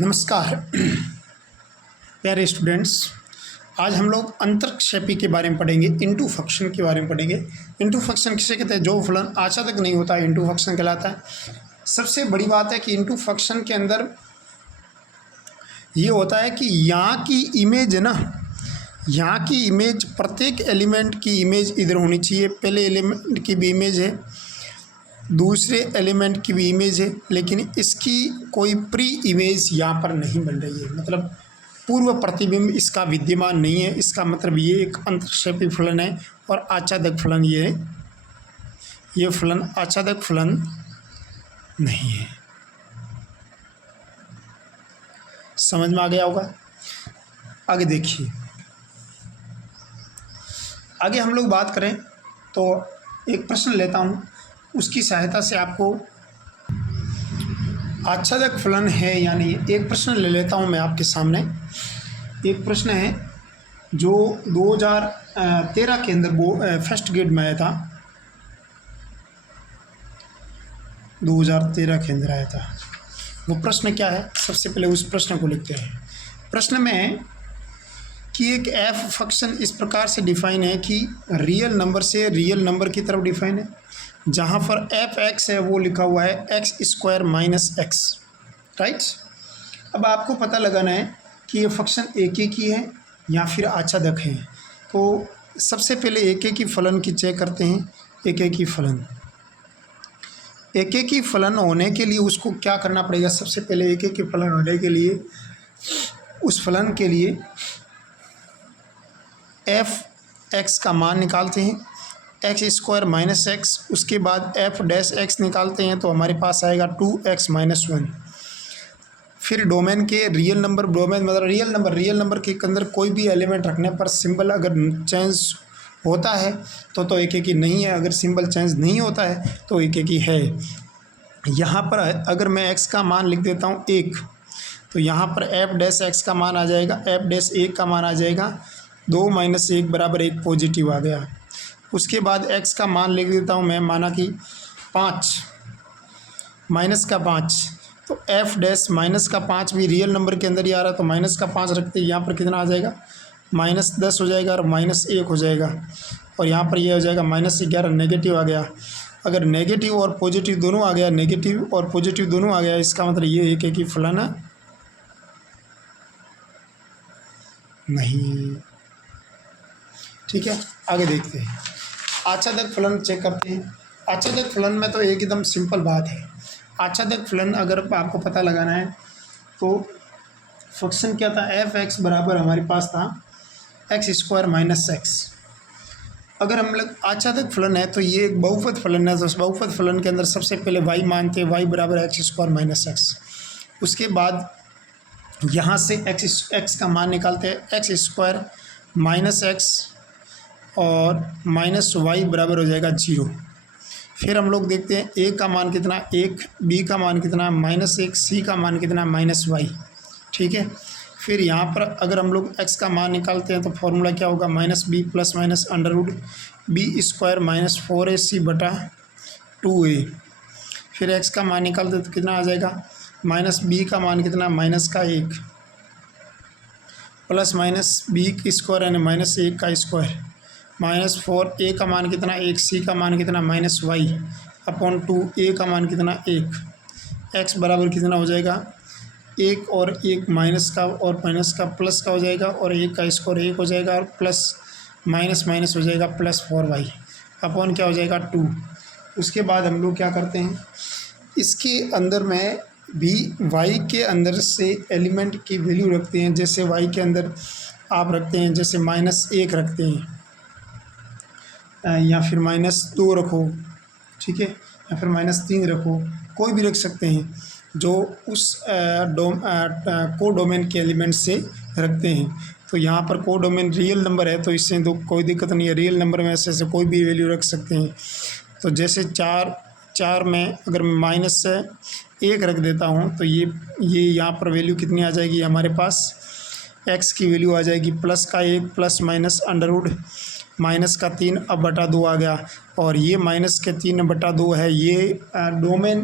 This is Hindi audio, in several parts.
नमस्कार प्यारे स्टूडेंट्स। आज हम लोग अंतरक्षेपी के बारे में पढ़ेंगे, इनटू फंक्शन के बारे में पढ़ेंगे। इनटू फंक्शन किसे कहते हैं? जो फलन आच्छादक नहीं होता है इनटू फंक्शन कहलाता है। सबसे बड़ी बात है कि इनटू फंक्शन के अंदर ये होता है कि यहाँ की इमेज है ना, यहाँ की इमेज, प्रत्येक एलिमेंट की इमेज इधर होनी चाहिए। पहले एलिमेंट की भी इमेज है, दूसरे एलिमेंट की भी इमेज है, लेकिन इसकी कोई प्री इमेज यहाँ पर नहीं बन रही है, मतलब पूर्व प्रतिबिंब इसका विद्यमान नहीं है। इसका मतलब ये एक अंतरक्षेपी फलन है और आच्छादक फलन ये फलन आच्छादक फलन नहीं है। समझ में आ गया होगा। आगे देखिए, आगे हम लोग बात करें तो एक प्रश्न लेता हूँ, उसकी सहायता से आपको आच्छादक फलन है या नहीं। एक प्रश्न ले लेता हूँ मैं आपके सामने। एक प्रश्न है जो 2013 के अंदर फर्स्ट ग्रेड में आया था, 2013 के अंदर आया था। वो प्रश्न क्या है, सबसे पहले उस प्रश्न को लिखते हैं। प्रश्न में है कि एक एफ फंक्शन इस प्रकार से डिफाइन है कि रियल नंबर से रियल नंबर की तरफ डिफाइन है, जहाँ पर एफ एक्स है वो लिखा हुआ है x square minus x, right. अब आपको पता लगाना है कि ये फंक्शन एक एक ही है या फिर आच्छादक है। तो सबसे पहले एक एक ही फलन की चेक करते हैं। एक एक ही फलन, एक एक ही फलन होने के लिए उसको क्या करना पड़ेगा? सबसे पहले एक एक ही फलन होने के लिए उस फलन के लिए एफ एक्स का मान निकालते हैं, एक्स स्क्वायर माइनस एक्स। उसके बाद एफ डैश एक्स निकालते हैं तो हमारे पास आएगा 2x माइनस 1। फिर डोमेन के रियल नंबर, डोमेन मतलब रियल नंबर के अंदर कोई भी एलिमेंट रखने पर सिंबल अगर चेंज होता है तो एक एक ही नहीं है, अगर सिंबल चेंज नहीं होता है तो एक एक ही है। यहाँ पर अगर मैं x का मान लिख देता हूँ 1, तो यहाँ पर एफ डैश एक्स का मान आ जाएगा, एफ डैश 1 का मान आ जाएगा 2 माइनस 1 बराबर 1 पॉजिटिव आ गया। उसके बाद x का मान लिख देता हूँ मैं, माना कि 5 माइनस का 5, तो f डैश माइनस का 5 भी रियल नंबर के अंदर ही आ रहा है, तो माइनस का 5 रखते यहाँ पर कितना आ जाएगा? माइनस 10 हो जाएगा और माइनस 1 हो जाएगा, और यहाँ पर ये हो जाएगा माइनस 11, नेगेटिव आ गया। अगर नेगेटिव और पॉजिटिव दोनों आ गया, नेगेटिव और पॉजिटिव दोनों आ गया, इसका मतलब ये एक ही फलन है नहीं। ठीक है, आगे देखते हैं। आच्छादक फलन चेक करते हैं। आच्छादक फलन में तो एकदम सिंपल बात है। आच्छादक फलन अगर आपको पता लगाना है तो फंक्शन क्या था? एफ एक्स बराबर हमारे पास था एक्स स्क्वायर माइनस एक्स। अगर हम लोग आच्छादक फलन है तो ये एक बहुपद फलन है, तो उस बहुपद फलन के अंदर सबसे पहले वाई मानते हैं, वाई बराबर एक्स स्क्वायर माइनस एक्स। उसके बाद यहाँ से एक्स का मान निकालते हैं, एक्स स्क्वायर माइनस एक्स और माइनस वाई बराबर हो जाएगा 0। फिर हम लोग देखते हैं ए का मान कितना, 1, बी का मान कितना, -1, सी का मान कितना, -y। ठीक है, फिर यहाँ पर अगर हम लोग x का मान निकालते हैं तो फॉर्मूला क्या होगा? -b plus minus under root B square minus 4ac बटा 2a। फिर x का मान निकालते हैं तो कितना आ जाएगा? -b का मान कितना, -1 प्लस माइनस बी की स्क्वायर यानी -1 का स्क्वायर -4, ए का मान कितना 1, सी का मान कितना -y अपॉन 2, ए का मान कितना 1। एक्स बराबर कितना हो जाएगा? 1 और 1 माइनस का और माइनस का प्लस का हो जाएगा, और 1 का स्क्वायर 1 हो जाएगा, और प्लस माइनस माइनस हो जाएगा +4y अपॉन क्या हो जाएगा 2। उसके बाद हम लोग क्या करते हैं, इसके अंदर में भी y के अंदर से एलिमेंट की वैल्यू रखते हैं। जैसे y के अंदर आप रखते हैं, जैसे -1 रखते हैं या फिर -2 रखो, ठीक है, या फिर -3 रखो, कोई भी रख सकते हैं जो उस को डोमेन के एलिमेंट से रखते हैं। तो यहाँ पर को डोमेन रियल नंबर है तो इससे तो कोई दिक्कत नहीं है, रियल नंबर में ऐसे कोई भी वैल्यू रख सकते हैं। तो जैसे 4 में अगर -1 रख देता हूँ तो ये यहाँ पर वैल्यू कितनी आ जाएगी हमारे पास? x की वैल्यू आ जाएगी +1 प्लस माइनस अंडर रूट -3 अब बटा 2 आ गया, और ये -3 बटा 2 है, ये डोमेन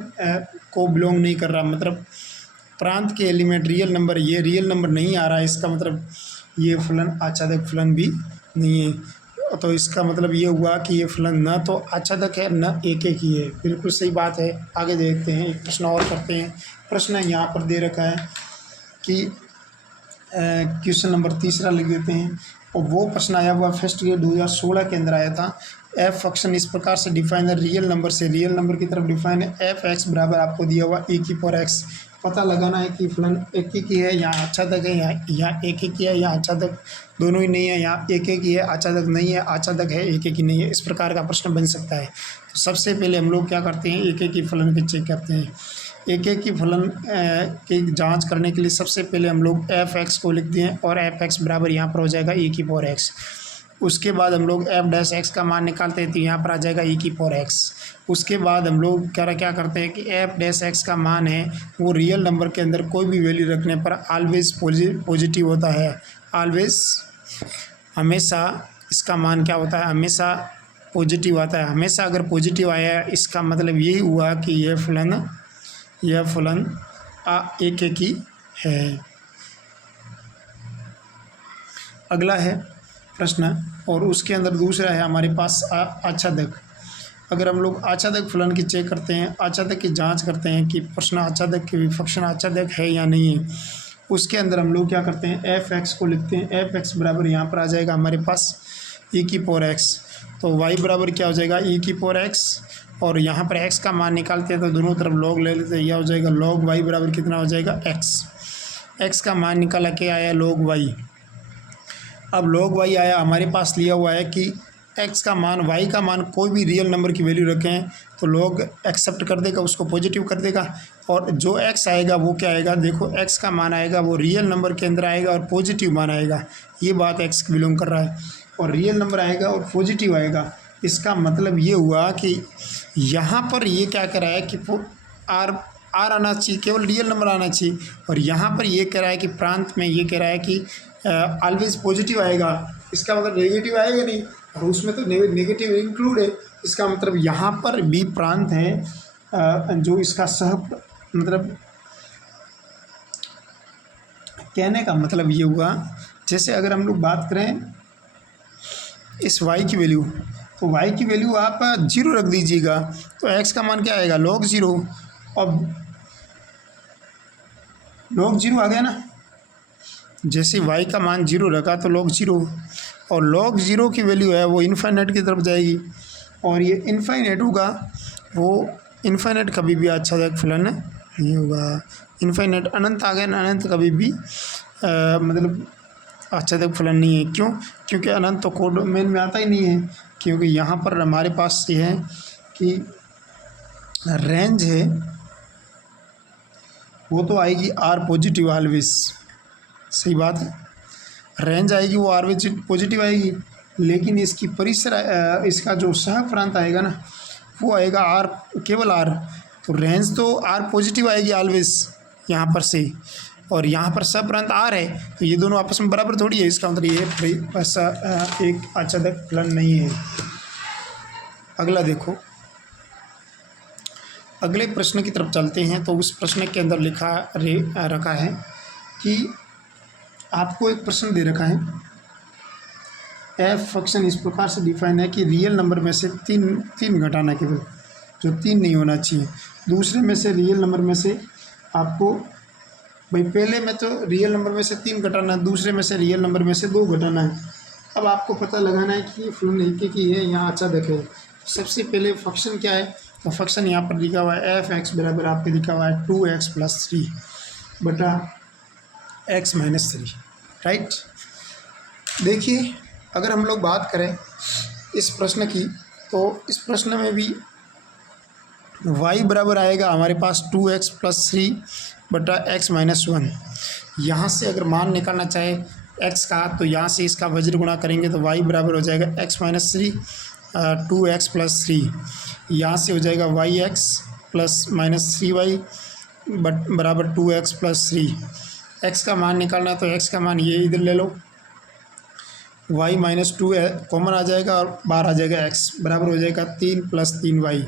को बिलोंग नहीं कर रहा, मतलब प्रांत के एलिमेंट रियल नंबर, ये रियल नंबर नहीं आ रहा है, इसका मतलब ये फलन आच्छादक फलन भी नहीं है। तो इसका मतलब ये हुआ कि ये फलन न तो आच्छादक है न एक एक ही है। बिल्कुल सही बात है। आगे देखते हैं, एक प्रश्न और करते हैं। प्रश्न यहाँ पर दे रखा है कि क्वेश्चन नंबर 3 लिख देते हैं। और वो प्रश्न आया हुआ फर्स्ट ईयर 2016 के अंदर आया था। एफ फंक्शन इस प्रकार से डिफाइन है, रियल नंबर से रियल नंबर की तरफ डिफाइन है। एफ एक्स बराबर आपको दिया हुआ e की पावर एक्स। पता लगाना है कि फलन एक एक ही है, यहाँ आच्छादक है, यहाँ एक एक ही है, यहाँ आच्छादक दोनों ही नहीं है, यहाँ एक एक ही है, आच्छादक नहीं है, आच्छादक है, एक एक ही नहीं है। इस प्रकार का प्रश्न बन सकता है। तो सबसे पहले हम लोग क्या करते हैं, एक एक ही फलन के चेक करते हैं। एक एक ही फलन की जांच करने के लिए सबसे पहले हम लोग एफ एक्स को लिखते हैं और एफ एक्स बराबर यहाँ पर हो जाएगा e की पावर एक्स। उसके बाद हम लोग एफ डैश एक्स का मान निकालते हैं तो यहाँ पर आ जाएगा e की पावर एक्स। उसके बाद हम लोग क्या करते हैं कि एफ डैश एक्स का मान है वो रियल नंबर के अंदर कोई भी वैल्यू रखने पर ऑलवेज पॉजिटिव होता है। ऑलवेज, हमेशा इसका मान क्या होता है, हमेशा पॉजिटिव आता है। हमेशा अगर पॉजिटिव आया इसका मतलब यही हुआ कि यह फलन एक एक ही है। अगला है प्रश्न और उसके अंदर दूसरा है हमारे पास आच्छादक। अगर हम लोग आच्छादक फलन की चेक करते हैं, आच्छादक की जांच करते हैं कि प्रश्न आच्छादक की फंक्शन आच्छादक है या नहीं है, उसके अंदर हम लोग क्या करते हैं, एफ एक्स को लिखते हैं। एफ एक्स बराबर यहाँ पर आ जाएगा हमारे पास e की पावर एक्स। तो y बराबर क्या हो जाएगा e की पावर एक्स, और यहाँ पर x का मान निकालते हैं तो दोनों तरफ log ले लेते हैं। यह हो जाएगा log y बराबर कितना हो जाएगा x का मान निकाला के आया log y। अब log y आया, हमारे पास लिया हुआ है कि x का मान, y का मान कोई भी रियल नंबर की वैल्यू रखें तो log एक्सेप्ट कर देगा, उसको पॉजिटिव कर देगा। और जो x आएगा वो क्या आएगा, देखो x का मान आएगा वो रियल नंबर के अंदर आएगा और पॉजिटिव मान आएगा। ये बात x बिलोंग कर रहा है और रियल नंबर आएगा और पॉजिटिव आएगा। इसका मतलब ये हुआ कि यहाँ पर ये क्या कह रहा है कि आर आना चाहिए, केवल रियल नंबर आना चाहिए। और यहाँ पर ये कह रहा है कि प्रांत में ये कह रहा है कि ऑलवेज पॉजिटिव आएगा। इसका मतलब नेगेटिव आएगा नहीं, और उसमें तो नेगेटिव इंक्लूड है। इसका मतलब यहाँ पर भी प्रांत है जो इसका मतलब कहने का मतलब ये हुआ, जैसे अगर हम लोग बात करें इस y की वैल्यू, तो y की वैल्यू आप 0 रख दीजिएगा तो x का मान क्या आएगा log 0। अब log 0 आ गया ना, जैसे y का मान 0 रखा तो log 0, और log 0 की वैल्यू है वो इन्फाइनाइट की तरफ जाएगी, और ये इन्फाइनाइट होगा, वो इन्फाइनाइट कभी भी आच्छादक फलन नहीं होगा। इन्फाइनाइट अनंत आ गया ना, अनंत कभी भी मतलब आच्छादक फलन नहीं है। क्यों? क्योंकि अनंत तो कोड में आता ही नहीं है। क्योंकि यहाँ पर हमारे पास ये है कि रेंज है वो तो आएगी आर पॉजिटिव ऑलवेज, सही बात है, रेंज आएगी वो आर पॉजिटिव आएगी, लेकिन इसकी परिसर इसका जो सह प्रांत आएगा ना वो आएगा आर, केवल आर। तो रेंज तो आर पॉजिटिव आएगी ऑलवेज यहाँ पर से, और यहाँ पर सब प्रांत आर है, तो ये दोनों आपस में बराबर थोड़ी है। इसका मतलब ये ऐसा एक आच्छादक फलन नहीं है। अगला देखो, अगले प्रश्न की तरफ चलते हैं। तो उस प्रश्न के अंदर रखा है कि आपको एक प्रश्न दे रखा है, एफ फंक्शन इस प्रकार से डिफाइन है कि रियल नंबर में से तीन घटाना, केवल जो 3 नहीं होना चाहिए। दूसरे में से रियल नंबर में से आपको, भाई पहले में तो रियल नंबर में से 3 घटाना है, दूसरे में से रियल नंबर में से 2 घटाना है। अब आपको पता लगाना है कि फलन एक ही है, यहाँ आच्छादक है। सबसे पहले फंक्शन क्या है, तो फंक्शन यहाँ पर लिखा हुआ है एफ एक्स बराबर आपके लिखा हुआ है 2x + 3 बटा x - 3, राइट। देखिए अगर हम लोग बात करें इस प्रश्न की, तो इस प्रश्न में भी y बराबर आएगा हमारे पास 2x + 3 बटा x - 1। यहाँ से अगर मान निकालना चाहे x का, तो यहाँ से इसका वज्र गुणा करेंगे तो y बराबर हो जाएगा x - 3 2x + 3। यहाँ से हो जाएगा yx + -3y बराबर 2x + 3। x का मान निकालना है तो x का मान ये इधर ले लो, y - 2 कॉमन आ जाएगा और बाहर आ जाएगा x बराबर हो जाएगा 3 + 3y।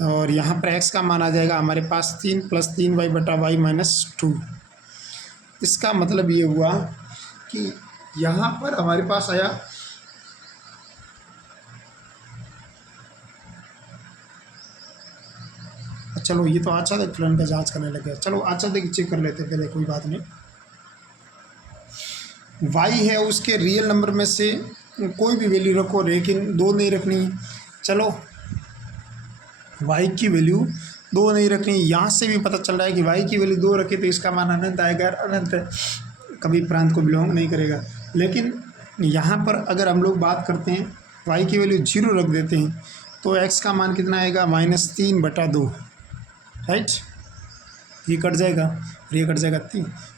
और यहाँ पर x का मान आ जाएगा हमारे पास 3 + 3y बटा y - 2। इसका मतलब ये हुआ कि यहाँ पर हमारे पास आया चलो ये तो आच्छादक फलन का जांच करने लगे। चलो आच्छादक चेक कर लेते हैं पहले, कोई बात नहीं। y है उसके रियल नंबर में से कोई भी वैल्यू रखो, लेकिन 2 नहीं रखनी। चलो y की वैल्यू 2 नहीं रखनी। यहाँ से भी पता चल रहा है कि y की वैल्यू 2 रखे तो इसका मान अनंत आएगा। अनंत कभी प्रांत को बिलोंग नहीं करेगा। लेकिन यहाँ पर अगर हम लोग बात करते हैं y की वैल्यू 0 रख देते हैं तो x का मान कितना आएगा -3/2, राइट। ये कट जाएगा और ये कट जाएगा,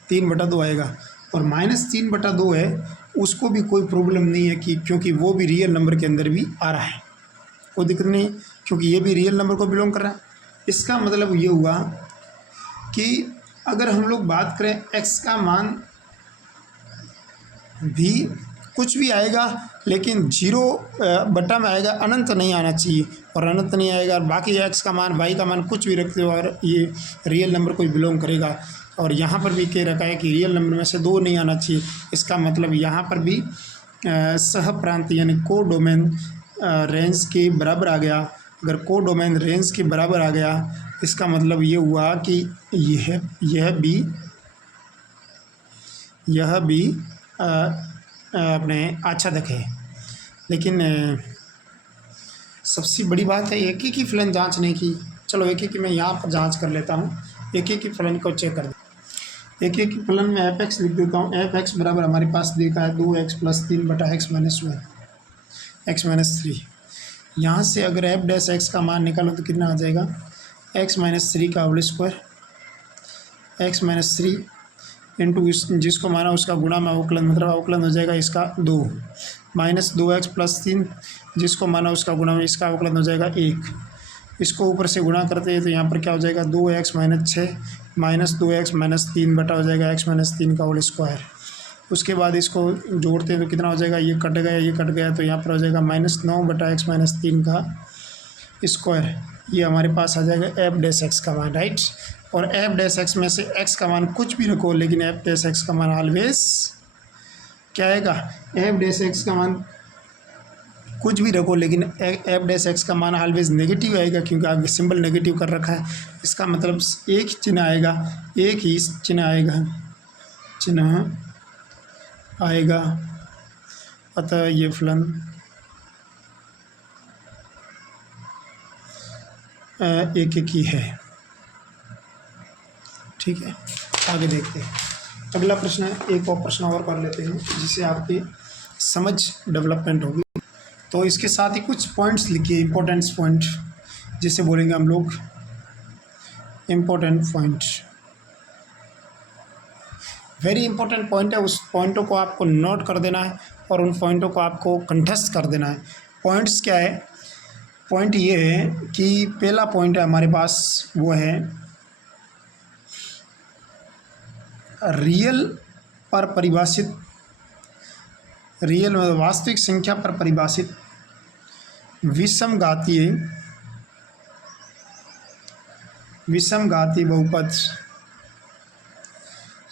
3/2 आएगा। और -3/2 है उसको भी कोई प्रॉब्लम नहीं है कि क्योंकि वो भी रियल नंबर के अंदर भी आ रहा है, कोई दिक्कत नहीं, क्योंकि ये भी रियल नंबर को बिलोंग कर रहा है। इसका मतलब ये हुआ कि अगर हम लोग बात करें x का मान भी कुछ भी आएगा लेकिन 0 बटा में आएगा, अनंत नहीं आना चाहिए। और अनंत नहीं आएगा और बाकी x का मान y का मान कुछ भी रखते हो और ये रियल नंबर को बिलोंग करेगा। और यहाँ पर भी कह रखा है कि रियल नंबर में से 2 नहीं आना चाहिए। इसका मतलब यहाँ पर भी सहप्रांत यानी को डोमेन रेंज के बराबर आ गया। अगर को डोमेन रेंज के बराबर आ गया इसका मतलब ये हुआ कि यह भी अपने आच्छादक है। लेकिन सबसे बड़ी बात है एक ही फलन जांच नहीं की। चलो एक ही मैं यहाँ पर जांच कर लेता हूँ, एक ही फलन को चेक कर दें। एक ही फलन में f(x) लिख देता हूँ। f(x) बराबर हमारे पास देखा है 2x + 3 बटा x - 1 x - 3। यहाँ से अगर f' का मान निकालो तो कितना आ जाएगा, x - 3 का होल स्क्वायर, x - 3 इंटू जिसको माना उसका गुणा में अवकलन, मतलब अवकलन हो जाएगा इसका 2, -2x + 3 जिसको माना उसका गुणा में इसका अवकलन हो जाएगा 1। इसको ऊपर से गुणा करते हैं तो यहाँ पर क्या हो जाएगा 2x - 6 -2x - 3 बटा हो जाएगा x - 3 का होल स्क्वायर। उसके बाद इसको जोड़ते हैं तो कितना हो जाएगा, ये कट गया ये कट गया तो यहाँ पर हो जाएगा -9 बटा x - 3 का स्क्वायर। ये हमारे पास आ जाएगा f' का मान, राइट। और f' में से x का मान कुछ भी रखो लेकिन f' का मान ऑलवेज क्या आएगा, f' का मान कुछ भी रखो लेकिन f' का मान ऑलवेज नेगेटिव आएगा, क्योंकि आगे सिंबल नेगेटिव कर रखा है। इसका मतलब एक ही चिन्ह आएगा, एक ही चिन्ह आएगा। अतः ये फलन एक ही है। ठीक है, आगे देखते हैं। अगला प्रश्न, एक और प्रश्न और कर लेते हैं जिससे आपकी समझ डेवलपमेंट होगी। तो इसके साथ ही कुछ पॉइंट्स लिखिए, इम्पोर्टेंट पॉइंट जिसे बोलेंगे हम लोग important point. Very important point है, उस पॉइंटों को आपको नोट कर देना है और उन पॉइंटों को आपको कंठस्थ कर देना है। पॉइंट्स क्या है, पॉइंट ये है कि पहला पॉइंट है हमारे पास वो है रियल पर परिभाषित, रियल में वास्तविक संख्या पर परिभाषित विषमघातीय बहुपद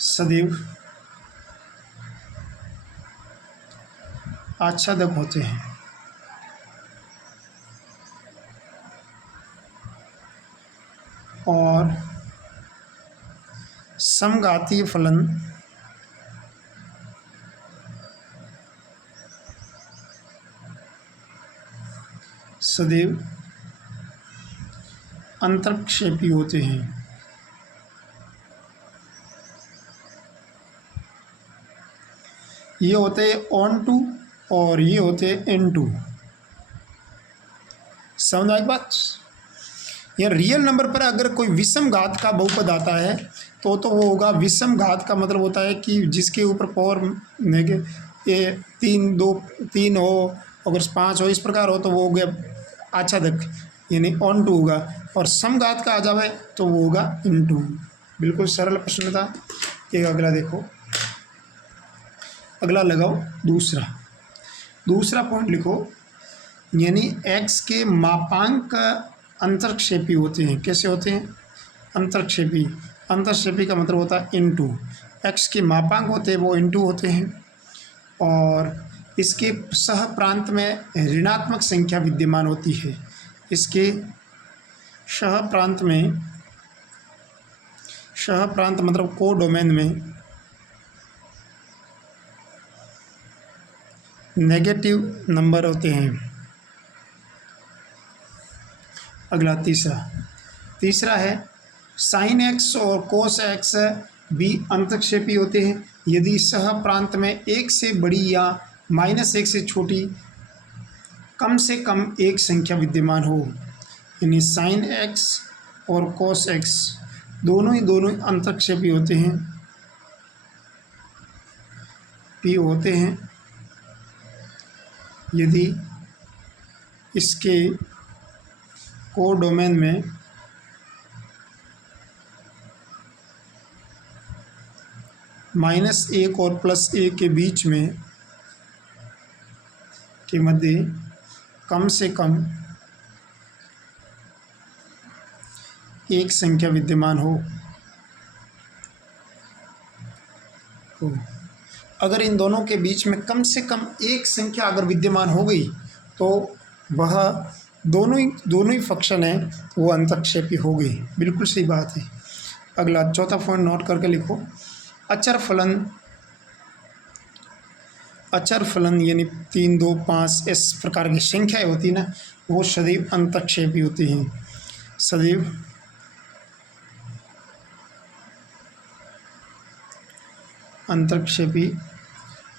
सदैव आच्छादक होते हैं। और समघातीय फलन सदैव अंतर्क्षेपी होते हैं। ये होते हैं ऑन टू और ये होते हैं इन टू। समझ आई बात। या रियल नंबर पर अगर कोई विषम घात का बहुपद आता है तो वो होगा विषम घात का मतलब होता है कि जिसके ऊपर पावर ये 3 हो, अगर 5 हो, इस प्रकार हो तो वो हो गया आच्छादक यानी ऑन टू होगा। और समघात का आ जाए तो वो होगा इन टू। बिल्कुल सरल प्रश्न था। एक अगला देखो, अगला लगाओ दूसरा पॉइंट लिखो, यानी x के मापांक अंतर्क्षेपी होते हैं। कैसे होते हैं? अंतर्क्षेपी। अंतर्क्षेपी का मतलब होता है इनटू। एक्स के मापांक होते हैं वो इनटू होते हैं, और इसके सह प्रांत में ऋणात्मक संख्या विद्यमान होती है। इसके सह प्रांत मतलब को डोमेन में नेगेटिव नंबर होते हैं। अगला तीसरा है साइन एक्स और कोस एक्स भी अंतक्षेपी होते हैं यदि सह प्रांत में एक से बड़ी या -1 से छोटी कम से कम एक संख्या विद्यमान हो। यानी साइन एक्स और कोस एक्स दोनों ही अंतक्षेपी होते हैं, पी होते हैं यदि इसके कोडोमेन में -1 और +1 के बीच में के मध्य कम से कम एक संख्या विद्यमान हो। अगर इन दोनों के बीच में कम से कम एक संख्या अगर विद्यमान हो गई तो वह दोनों ही फंक्शन है वो अंतक्षेपी हो गई। बिल्कुल सही बात है। अगला चौथा पॉइंट नोट करके लिखो। अचर फलन यानी 3, 2, 5 इस प्रकार की संख्याएं होती ना, वो सदैव अंतक्षेपी होती हैं। सदैव अंतक्षेपी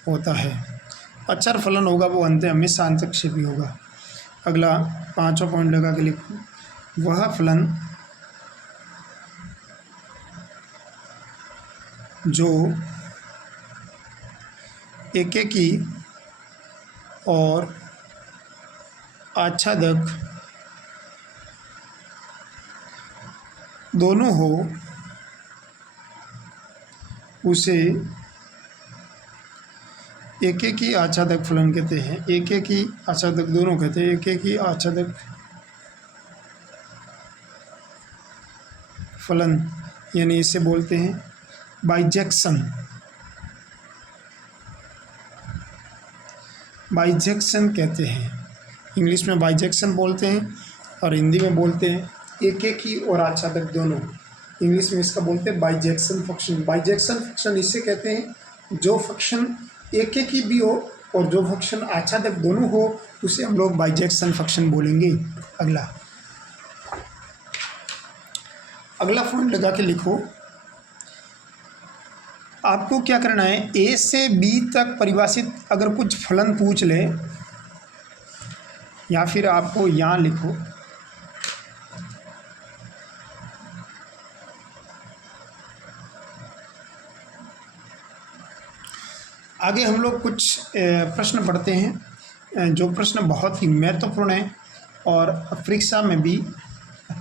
होता है। अचर फलन होगा वो हमेशा अंतक्षेपी होगा। अगला 5वां पॉइंट लगा के लिखो। वह फलन जो एकेकी और आच्छादक दोनों हो उसे एकेकी आच्छादक फलन कहते हैं। एकेकी आच्छादक दोनों कहते हैं। एकेकी आच्छादक फलन यानी इसे बोलते हैं बाइजेक्शन कहते हैं। इंग्लिश में बाइजेक्शन बोलते हैं और हिंदी में बोलते हैं एकेकी और आच्छादक दोनों। इंग्लिश में इसका बोलते हैं बाइजेक्शन फंक्शन। बाइजेक्शन फंक्शन इसे कहते हैं जो फंक्शन एकेकी भी हो और जो फंक्शन आच्छादक दोनों हो उसे हम लोग बाइजेक्शन फंक्शन बोलेंगे। अगला पॉइंट लगा के लिखो। आपको क्या करना है, ए से बी तक परिभाषित अगर कुछ फलन पूछ ले, या फिर आपको यहाँ लिखो आगे हम लोग कुछ प्रश्न पढ़ते हैं जो प्रश्न बहुत ही महत्वपूर्ण है और परीक्षा में भी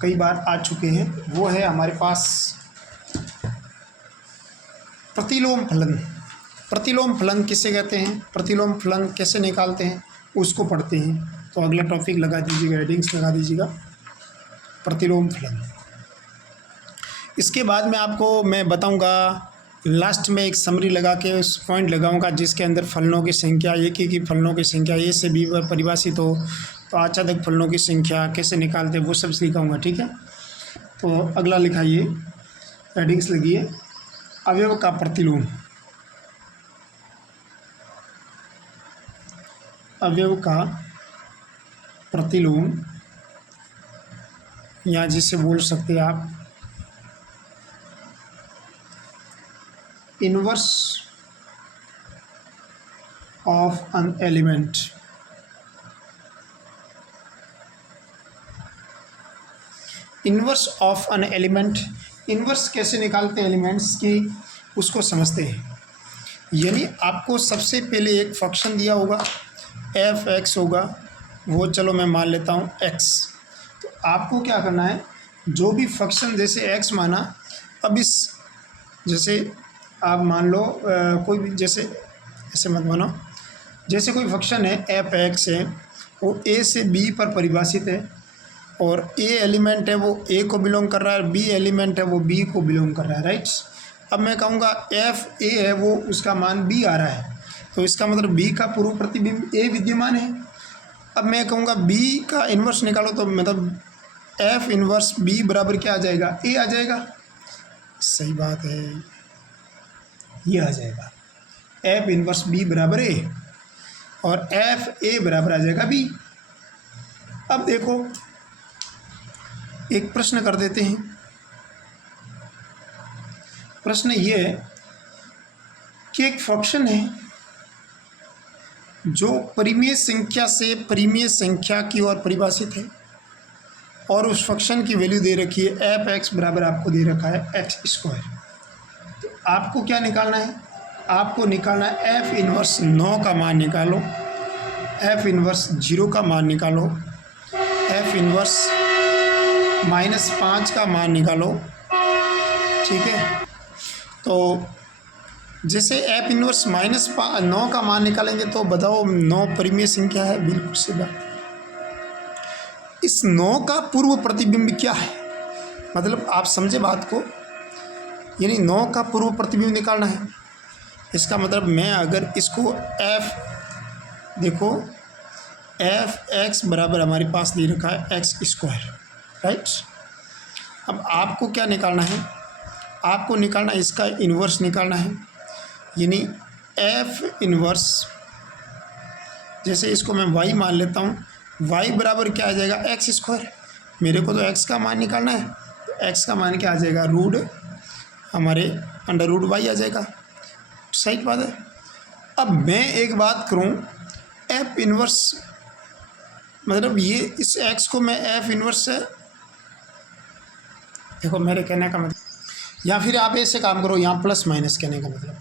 कई बार आ चुके हैं। वो है हमारे पास प्रतिलोम फलन। प्रतिलोम फलन किसे कहते हैं, प्रतिलोम फलन कैसे निकालते हैं, उसको पढ़ते हैं। तो अगला टॉपिक लगा दीजिएगा, हेडिंग्स लगा दीजिएगा प्रतिलोम फलन। इसके बाद में आपको मैं बताऊंगा, लास्ट में एक समरी लगा के उस पॉइंट लगाऊंगा जिसके अंदर फलनों की संख्या, एक ही फलनों की संख्या ए से बी पर परिभाषित हो तो आच्छादक फलनों की संख्या कैसे निकालते हैं वो सब लिखाऊंगा। ठीक है, तो अगला लिखाइए, हेडिंग्स लगिए। अवयव का प्रतिलोम। अवयव का प्रतिलोम या जिसे बोल सकते हैं आप inverse of an element. Inverse of an element, inverse कैसे निकालते हैं एलिमेंट्स की उसको समझते हैं। यानी आपको सबसे पहले एक फंक्शन दिया होगा एफ एक्स होगा, वो चलो मैं मान लेता हूँ एक्स। तो आपको क्या करना है, जो भी फंक्शन जैसे एक्स माना, अब इस जैसे आप मान लो कोई भी, जैसे ऐसे मत मानो, जैसे कोई फंक्शन है एफ एक्स है, वो ए से बी पर परिभाषित है और ए एलिमेंट है वो ए को बिलोंग कर रहा है, बी एलिमेंट है वो बी को बिलोंग कर रहा है, राइट। अब मैं कहूँगा एफ ए है वो उसका मान बी आ रहा है, तो इसका मतलब बी का पूर्व प्रतिबिंब ए विद्यमान है। अब मैं कहूँगा बी का इन्वर्स निकालो, तो मतलब एफ इन्वर्स बी बराबर क्या आ जाएगा, ए आ जाएगा। सही बात है, ये आ जाएगा एफ इन्वर्स बी बराबर ए, और एफ ए बराबर आ जाएगा बी। अब देखो एक प्रश्न कर देते हैं। प्रश्न ये है कि एक फंक्शन है जो परिमेय संख्या से परिमेय संख्या की ओर परिभाषित है, और उस फंक्शन की वैल्यू दे रखी है एफ एक्स बराबर आपको दे रखा है एक्स स्क्वायर। तो आपको क्या निकालना है, आपको निकालना है एफ इन्वर्स 9 का मान निकालो, एफ इन्वर्स 0 का मान निकालो, एफ इन्वर्स -5 का मान निकालो, ठीक है। तो जैसे एफ इन्वर्स -9 का मान निकालेंगे तो बताओ 9 परिमेय संख्या है, बिल्कुल सी बात। इस 9 का पूर्व प्रतिबिंब क्या है, मतलब आप समझे बात को, यानी 9 का पूर्व प्रतिबिंब निकालना है। इसका मतलब मैं अगर इसको एफ देखो एफ एक्स बराबर हमारे पास दे रखा है एक्स स्क्वायर, राइट। अब आपको क्या निकालना है, आपको निकालना है इसका इन्वर्स निकालना है, यानी एफ इन्वर्स, जैसे इसको मैं वाई मान लेता हूँ, वाई बराबर क्या आ जाएगा एक्स स्क्वायर। मेरे को तो एक्स का मान निकालना है, तो एक्स का मान क्या आ जाएगा, रूट हमारे अंडर रूट वाई आ जाएगा, सही बात है। अब मैं एक बात करूँ, एफ इन्वर्स मतलब ये इस एक्स को मैं एफ इन्वर्स से, देखो मेरे कहने का मतलब, या फिर आप ऐसे काम करो, यहाँ प्लस माइनस कहने का मतलब,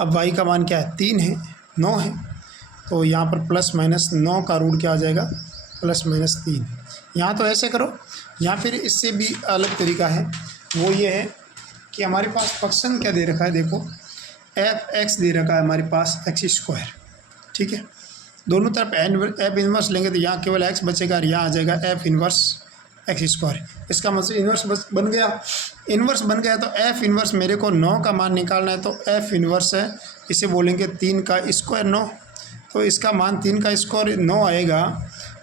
अब वाई का मान क्या है 3 है 9 है, तो यहाँ पर प्लस माइनस 9 का रूट क्या आ जाएगा +-3। यहाँ तो ऐसे करो, या फिर इससे भी अलग तरीका है, वो ये है कि हमारे पास फंक्शन क्या दे रखा है, देखो एफ एक्स दे रखा है हमारे पास एक्स स्क्वायर, ठीक है। दोनों तरफ एफ इन्वर्स लेंगे तो यहाँ केवल एक्स बचेगा, और यहाँ आ जाएगा एफ इन्वर्स एक्स स्क्वायर। इसका मतलब इन्वर्स बन गया, इन्वर्स बन गया। तो एफ इन्वर्स मेरे को 9 का मान निकालना है, तो एफ इन्वर्स है, इसे बोलेंगे 3 का स्क्वायर 9, तो इसका मान 3 का स्क्वायर 9 आएगा।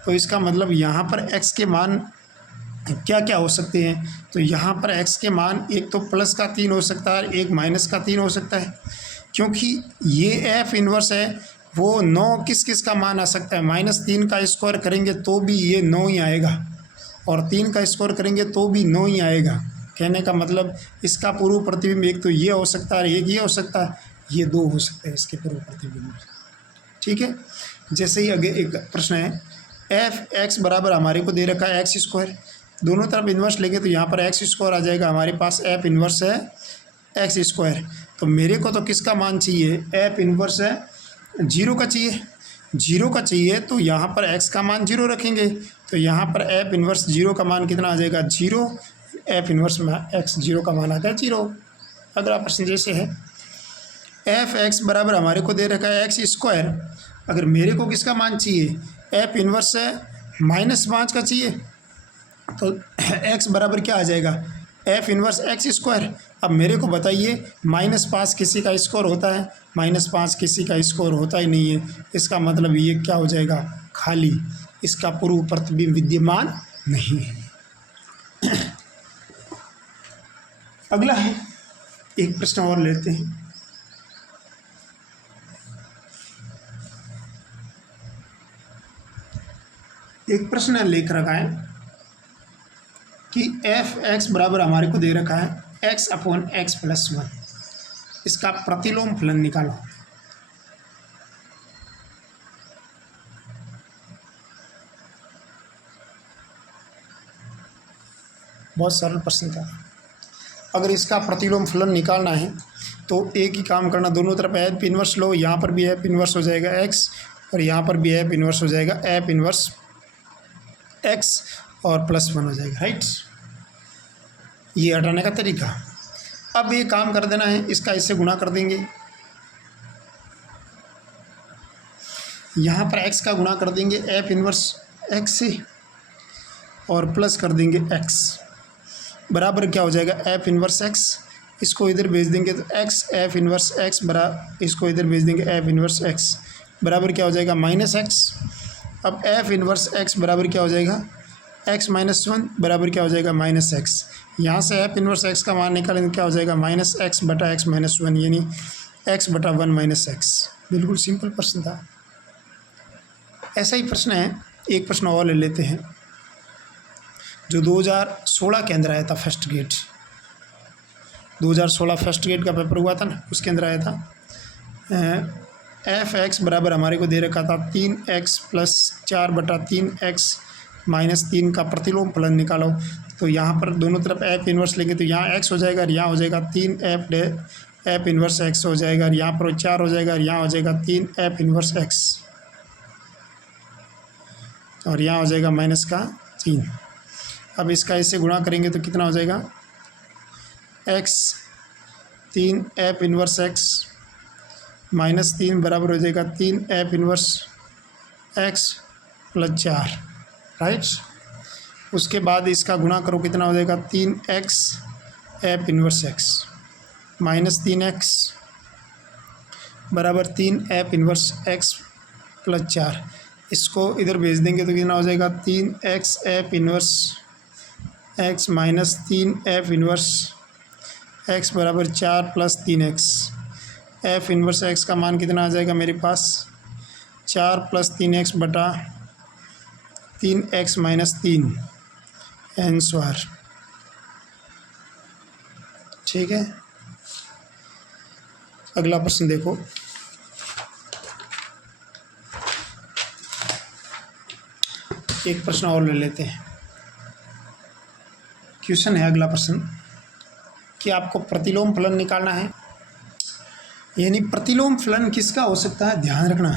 तो इसका मतलब यहाँ पर x के मान क्या क्या हो सकते हैं, तो यहाँ पर x के मान एक तो प्लस का 3 हो सकता है, एक माइनस का 3 हो सकता है, क्योंकि ये एफ इन्वर्स है वो 9 किस किस का मान आ सकता है, -3 का स्क्वायर करेंगे तो भी ये 9 ही आएगा, और 3 का स्क्वायर करेंगे तो भी 9 ही आएगा। कहने का मतलब इसका पूर्व प्रतिबिंब एक तो ये हो सकता है, एक ये हो सकता है, ये 2 हो सकते हैं इसके पूर्व प्रतिबिंब, ठीक है। जैसे ही आगे एक प्रश्न है, एफ एक्स बराबर हमारे को दे रखा है एक्स स्क्वायर, दोनों तरफ इन्वर्स लेंगे तो यहाँ पर एक्स स्क्वायर आ जाएगा, हमारे पास एफ इन्वर्स है एक्स स्क्वायर। तो मेरे को तो किसका मान चाहिए, एफ इन्वर्स है 0 का चाहिए, 0 का चाहिए, तो यहाँ पर x का मान 0 रखेंगे, तो यहाँ पर एफ इन्वर्स 0 का मान कितना आ जाएगा 0, एफ इन्वर्स में x 0 का मान आता है 0। अगला प्रश्न जैसे है, एफ एक्स बराबर हमारे को दे रखा है एक्स स्क्वायर, अगर मेरे को किसका मान चाहिए, एफ इन्वर्स है -5 का चाहिए, तो x बराबर क्या आ जाएगा, एफ इन्वर्स एक्स स्क्वायर। अब मेरे को बताइए -5 किसी का स्क्वायर होता है, -5 किसी का स्क्वायर होता ही नहीं है, इसका मतलब ये क्या हो जाएगा, खाली, इसका पूर्व प्रतिबिंब विद्यमान नहीं है। अगला है, एक प्रश्न और लेते हैं। एक प्रश्न लिख रखा है कि एफ एक्स बराबर हमारे को दे रखा है x/x+1, इसका प्रतिलोम फलन निकालो। बहुत सरल प्रश्न था। अगर इसका प्रतिलोम फलन निकालना है तो एक ही काम करना, दोनों तरफ एफ इन्वर्स लो, यहाँ पर भी एफ इन्वर्स हो जाएगा x, और यहाँ पर भी एफ इन्वर्स हो जाएगा एफ इन्वर्स x और +1 हो जाएगा, राइट। ये हटाने का तरीका। अब ये काम कर देना है, इसका इससे गुणा कर देंगे, यहाँ पर x का गुणा कर देंगे एफ इन्वर्स x से, और प्लस कर देंगे x बराबर क्या हो जाएगा f इनवर्स x। इसको इधर भेज देंगे तो x f इनवर्स x बराबर, इसको इधर भेज देंगे f इनवर्स x बराबर क्या हो जाएगा माइनस x। अब f इनवर्स x बराबर क्या हो जाएगा x माइनस 1 बराबर क्या हो जाएगा माइनस x। यहाँ से f इनवर्स x का मान निकालेंगे क्या हो जाएगा माइनस x बटा x माइनस 1 यानी x बटा 1 माइनस x। बिल्कुल सिंपल प्रश्न था। ऐसा ही प्रश्न है, एक प्रश्न और ले लेते हैं जो 2016 के अंदर आया था। फर्स्ट गेट 2016 फर्स्ट गेट का पेपर हुआ था ना, उसके अंदर आया था। एफ एक्स बराबर हमारे को दे रखा था 3x प्लस 4 बटा 3x माइनस 3 का प्रतिलोम फलन निकालो। तो यहाँ पर दोनों तरफ एफ इन्वर्स लेंगे तो यहाँ x हो जाएगा और यहाँ हो जाएगा 3 एफ इन्वर्स x हो जाएगा और यहाँ पर 4 हो जाएगा और यहाँ हो जाएगा 3 एफ इन्वर्स x और यहाँ हो जाएगा माइनस का 3। अब इसका इससे गुणा करेंगे तो कितना हो जाएगा x 3 F inverse x minus 3 बराबर हो जाएगा 3 F inverse x plus 4 right. उसके बाद इसका गुणा करो कितना हो जाएगा 3x F inverse x minus 3x बराबर 3 एफ इन्वर्स x प्लस 4। इसको इधर भेज देंगे तो कितना हो जाएगा 3x F inverse x minus 3 F inverse x बराबर 4 plus 3x। F inverse x का मान कितना आ जाएगा मेरे पास 4 प्लस 3x बटा 3x माइनस 3 आंसर। ठीक है, अगला प्रश्न देखो। एक प्रश्न और ले लेते हैं। क्वेश्चन है अगला प्रश्न कि आपको प्रतिलोम फलन निकालना है, यानी प्रतिलोम फलन किसका हो सकता है, ध्यान रखना,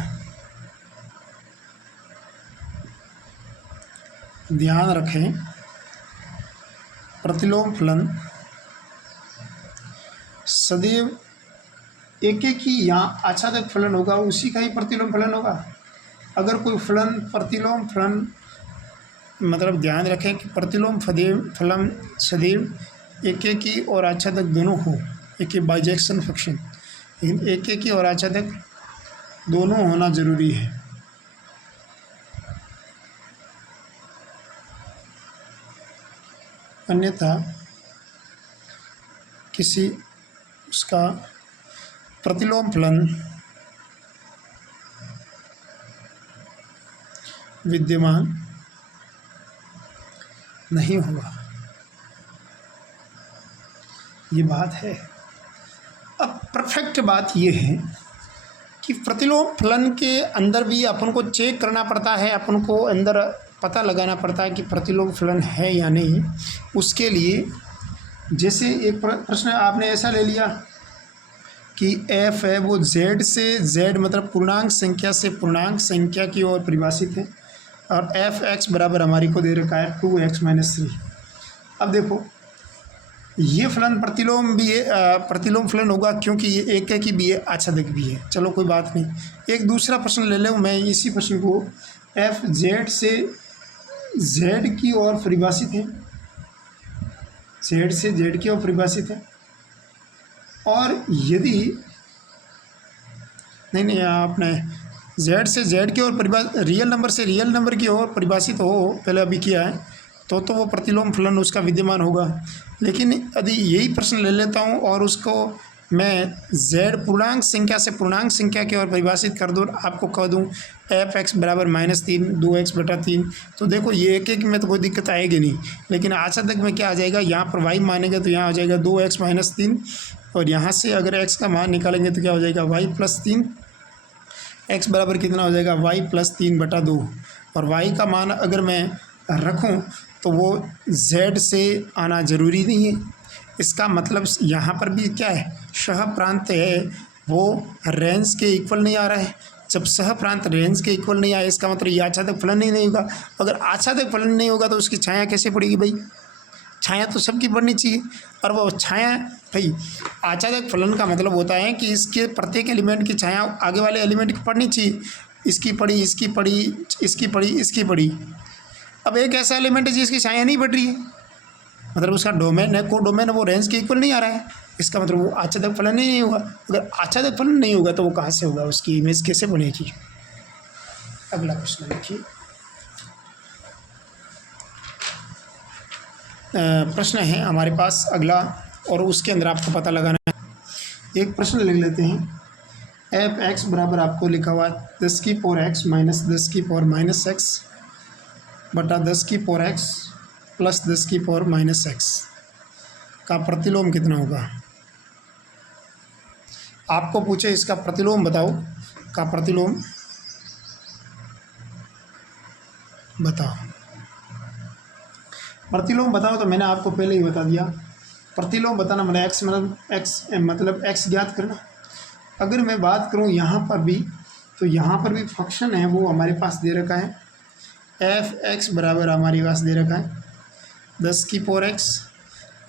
ध्यान रखें। प्रतिलोम फलन सदैव एक ही यहाँ आच्छादक फलन होगा, उसी का ही प्रतिलोम फलन होगा। अगर कोई फलन प्रतिलोम फलन मतलब ध्यान रखें कि प्रतिलोम फलन सदैव एक ही और आच्छादक दोनों हो, एक ही बाइजेक्शन फंक्शन, लेकिन एक ही और आच्छादक दोनों होना जरूरी है। अन्यथा किसी उसका प्रतिलोम फलन विद्यमान नहीं होगा, ये बात है। अब परफेक्ट बात ये है कि प्रतिलोम फलन के अंदर भी अपन को चेक करना पड़ता है, अपन को अंदर पता लगाना पड़ता है कि प्रतिलोम फलन है या नहीं। उसके लिए जैसे एक प्रश्न आपने ऐसा ले लिया कि f है वो z से z मतलब पूर्णांक संख्या से पूर्णांक संख्या की ओर परिभाषित है और एफ एक्स बराबर हमारी को दे रखा है 2x माइनस 3। अब देखो ये फलन प्रतिलोम भी है, प्रतिलोम फलन होगा क्योंकि ये एक की भी है, आच्छादक भी है। चलो कोई बात नहीं। एक दूसरा प्रश्न ले लो, मैं इसी प्रश्न को एफ जेड से जेड की ओर परिभाषित है, जेड से जेड की ओर परिभाषित है और यदि नहीं आपने जेड से जेड की ओर परिभाषित, रियल नंबर से रियल नंबर की ओर परिभाषित हो, पहले अभी किया है तो वो प्रतिलोम फलन उसका विद्यमान होगा। लेकिन यदि यही प्रश्न ले लेता हूँ और उसको मैं z पूर्णांक संख्या से पूर्णांक संख्या की ओर परिभाषित कर दूँ, आपको कह दूँ एफ एक्स बराबर माइनस 3 2x बटा 3, तो देखो ये एक में तो कोई दिक्कत आएगी नहीं। लेकिन आच्छादक में क्या आ जाएगा, यहाँ पर y मानेंगे तो यहाँ हो जाएगा 2x माइनस 3 और यहाँ से अगर x का मान निकालेंगे तो क्या हो जाएगा y प्लस 3। x बराबर कितना हो जाएगा y प्लस 3 बटा 2 और y का मान अगर मैं रखूँ तो वो z से आना ज़रूरी नहीं है। इसका मतलब यहाँ पर भी क्या है, सह प्रांत है वो रेंज के इक्वल नहीं आ रहा है। जब सह प्रांत रेंज के इक्वल नहीं आया इसका मतलब ये आच्छादक फलन ही नहीं होगा। अगर आच्छादक फलन नहीं होगा तो उसकी छाया कैसे पड़ेगी भाई, छाया तो सबकी पड़नी चाहिए। और वो छाया भाई आच्छादक फलन का मतलब होता है कि इसके प्रत्येक एलिमेंट की छाया आगे वाले एलिमेंट की पड़नी चाहिए। इसकी पड़ी, इसकी पड़ी, इसकी पड़ी, इसकी पड़ी। अब एक ऐसा एलिमेंट है जिसकी छाया नहीं बढ़ रही है, मतलब उसका डोमेन है, को डोमेन है, वो रेंज के इक्वल नहीं आ रहा है, इसका मतलब वो आच्छादक फलन ही नहीं होगा। अगर आच्छादक फलन नहीं होगा तो वो कहाँ से होगा, उसकी इमेज कैसे बनेगी। अगला प्रश्न देखिए, प्रश्न है हमारे पास अगला, और उसके अंदर आपको पता लगाना है। एक प्रश्न लिख लेते हैं। एफ एक्स बराबर आपको लिखा हुआ 10 की पावर एक्स माइनस 10 की पावर माइनस एक्स बटा 10 की पावर एक्स प्लस 10 की पावर माइनस एक्स का प्रतिलोम कितना होगा। आपको पूछे इसका प्रतिलोम बताओ, का प्रतिलोम बताओ, प्रतिलोम बताओ। तो मैंने आपको पहले ही बता दिया, प्रतिलोम बताना मतलब एक्स ज्ञात करना। अगर मैं बात करूं यहाँ पर भी, तो यहाँ पर भी फंक्शन है वो हमारे पास दे रखा है, एफ एक्स बराबर हमारे पास दे रखा है 10 की पावर एक्स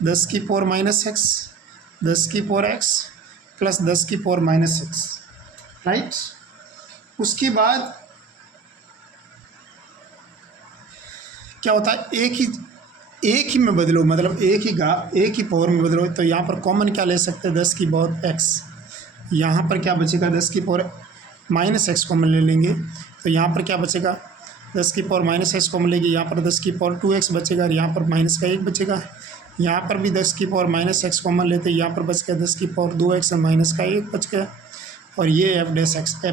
10 की पावर माइनस एक्स 10 की पावर एक्स प्लस 10 की पावर माइनस एक्स, राइट। उसके बाद क्या होता है, एक ही में बदलो, मतलब एक ही पावर में बदलो। तो यहाँ पर कॉमन क्या ले सकते हैं, 10 की पावर एक्स, यहाँ पर क्या बचेगा 10 की पावर माइनस एक्स कॉमन ले लेंगे, तो यहाँ पर क्या बचेगा 10 की पावर माइनस एक्स कॉमन लेंगे, यहाँ पर 10 की पावर 2x बचेगा और यहाँ पर माइनस का 1 बचेगा। यहाँ पर भी 10 की पावर माइनस एक्स कॉमन लेते, यहाँ पर बच गया 10 की पावर 2x और माइनस का 1 बच गया, और ये एफ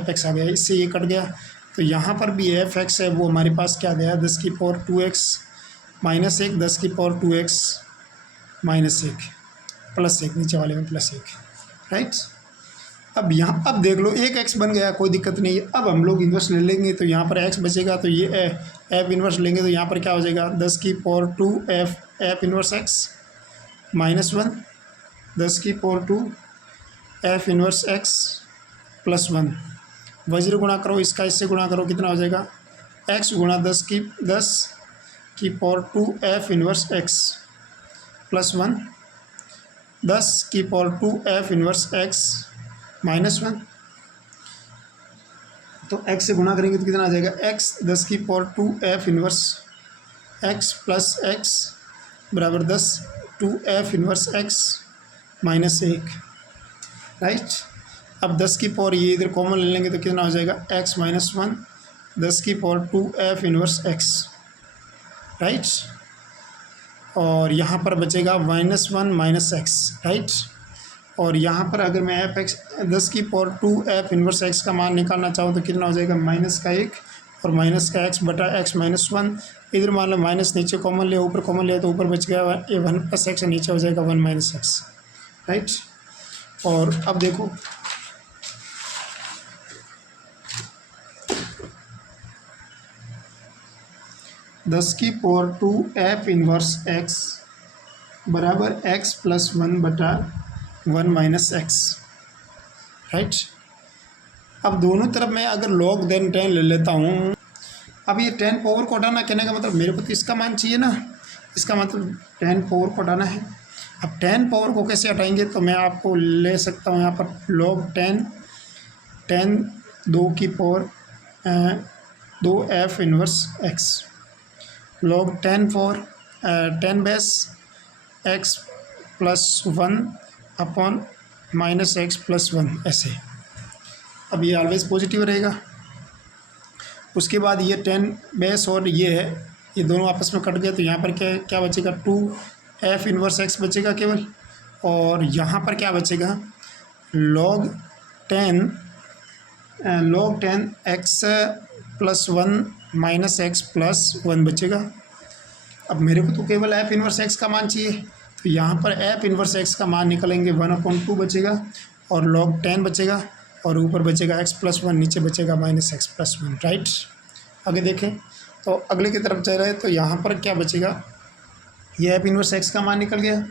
एक्स आ गया, इससे ये कट गया। तो यहाँ पर भी एफ एक्स है वो हमारे पास क्या गया 10 की पावर 2x माइनस 1 10 की पावर 2x माइनस 1 प्लस 1, नीचे वाले में प्लस 1, राइट। अब यहाँ अब देख लो एक एक्स बन गया, कोई दिक्कत नहीं है। अब हम लोग इन्वर्स ले लेंगे, तो यहाँ पर एक्स बचेगा, तो ये एफ इन्वर्स लेंगे, तो यहाँ पर क्या हो जाएगा 10 की power 2 F inverse x minus 1 10 की power 2 F inverse x plus 1, वज्र गुणा करो, इसका इससे गुणा करो, कितना हो जाएगा एक्स गुणा 10 की power 2 F inverse x plus 1 10 की power 2 F inverse x minus 1। तो x से गुणा करेंगे तो कितना आ जाएगा x 10 की power 2 F inverse x plus x बराबर 10 2 F inverse x minus 1, right. अब 10 की पावर ये इधर कॉमन ले लेंगे तो कितना हो जाएगा x माइनस 1 10 की power 2 F inverse x, right. और यहाँ पर बचेगा -1 माइनस एक्स, राइट। और यहाँ पर अगर मैं एफ एक्स 10 की पावर 2 एफ इन्वर्स एक्स का मान निकालना चाहूँ तो कितना हो जाएगा माइनस का 1 और माइनस का एक्स बटा एक्स माइनस 1, इधर मान लो माइनस नीचे कॉमन लिया, ऊपर कॉमन लिया तो ऊपर बच गया 1 प्लस एक्स, नीचे हो जाएगा 1 माइनस एक्स, राइट। और अब देखो दस की पावर 2 एफ इन्वर्स एक्स बराबर एक्स प्लस 1 बटा 1 माइनस एक्स, राइट। अब दोनों तरफ मैं अगर log देन 10 ले लेता हूँ, अब ये 10 पावर को हटाना, कहने का मतलब मेरे को तो इसका मान चाहिए ना, इसका मतलब 10 पावर को हटाना है। अब 10 पावर को कैसे हटाएंगे, तो मैं आपको ले सकता हूँ यहाँ पर log 10 2 की power 2 F inverse x log 10 power 10 base x plus 1 upon minus x plus 1, ऐसे। अब ये ऑलवेज पॉजिटिव रहेगा। उसके बाद ये 10 बेस और ये है, ये दोनों आपस में कट गए, तो यहाँ पर क्या बचेगा 2 एफ इन्वर्स एक्स बचेगा केवल, और यहाँ पर क्या बचेगा log 10 x plus 1 minus x plus 1 बचेगा। अब मेरे को तो केवल एफ इन्वर्स एक्स का मान चाहिए, तो यहाँ पर एफ इन्वर्स एक्स का मान निकलेंगे 1/2 बचेगा और log 10 बचेगा, और ऊपर बचेगा x प्लस 1, नीचे बचेगा माइनस एक्स प्लस 1, राइट। आगे देखें तो अगले की तरफ चल रहे हैं, तो यहाँ पर क्या बचेगा, ये एफ इन्वर्स एक्स का मान निकल गया,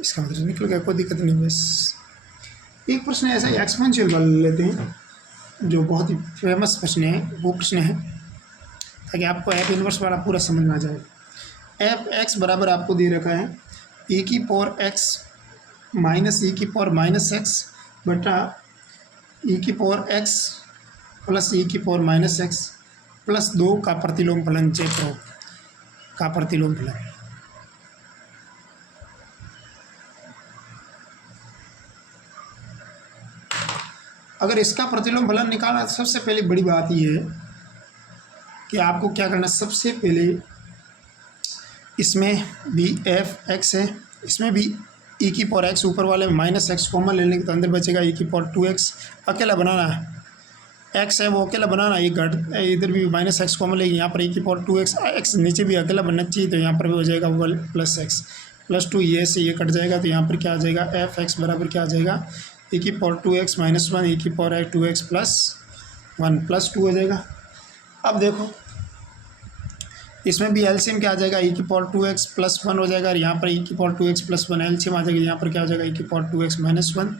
इसका मतलब निकल गया, कोई दिक्कत नहीं। बस एक प्रश्न ऐसा एक्सपोनेंशियल वाला लेते हैं जो बहुत ही फेमस प्रश्न है, वो प्रश्न है ताकि आपको एफ इन्वर्स वाला पूरा समझ में आ जाए। एफ एक्स बराबर आपको दे रखा है e की पावर एक्स माइनस e की पावर माइनस एक्स बटा e की पावर एक्स प्लस e की पावर माइनस एक्स प्लस 2 का प्रतिलोम फलन चेक करो, का प्रतिलोम फलन। अगर इसका प्रतिलोम फलन निकालना, तो सबसे पहले बड़ी बात ये है कि आपको क्या करना है, सबसे पहले इसमें भी एफ एक्स है, इसमें भी ई की पावर एक्स, ऊपर वाले में माइनस एक्स कॉमन लेने के तो अंदर बचेगा ई की पावर 2x। अकेला बनाना है, एक्स है वो अकेला बनाना, ये घट, इधर भी माइनस एक्स कॉमन लेगी, यहाँ पर ई की पावर 2x, एक्स नीचे भी अकेला बनना चाहिए, तो यहाँ पर भी हो जाएगा वन प्लस एक्स प्लस 2, ये से ये कट जाएगा, तो यहाँ पर क्या आ जाएगा, एफ एक्स बराबर क्या आ जाएगा, ई की पावर 2x माइनस 1 ई की पावर 2x प्लस 1 प्लस 2 हो जाएगा। अब देखो इसमें भी एलसीएम क्या आ जाएगा, ई की पावर 2x प्लस 1 हो जाएगा, और यहाँ पर ई की पावर 2x प्लस 1 एलसीएम आ जाएगा, यहाँ पर क्या हो जाएगा, ई की पावर 2x माइनस 1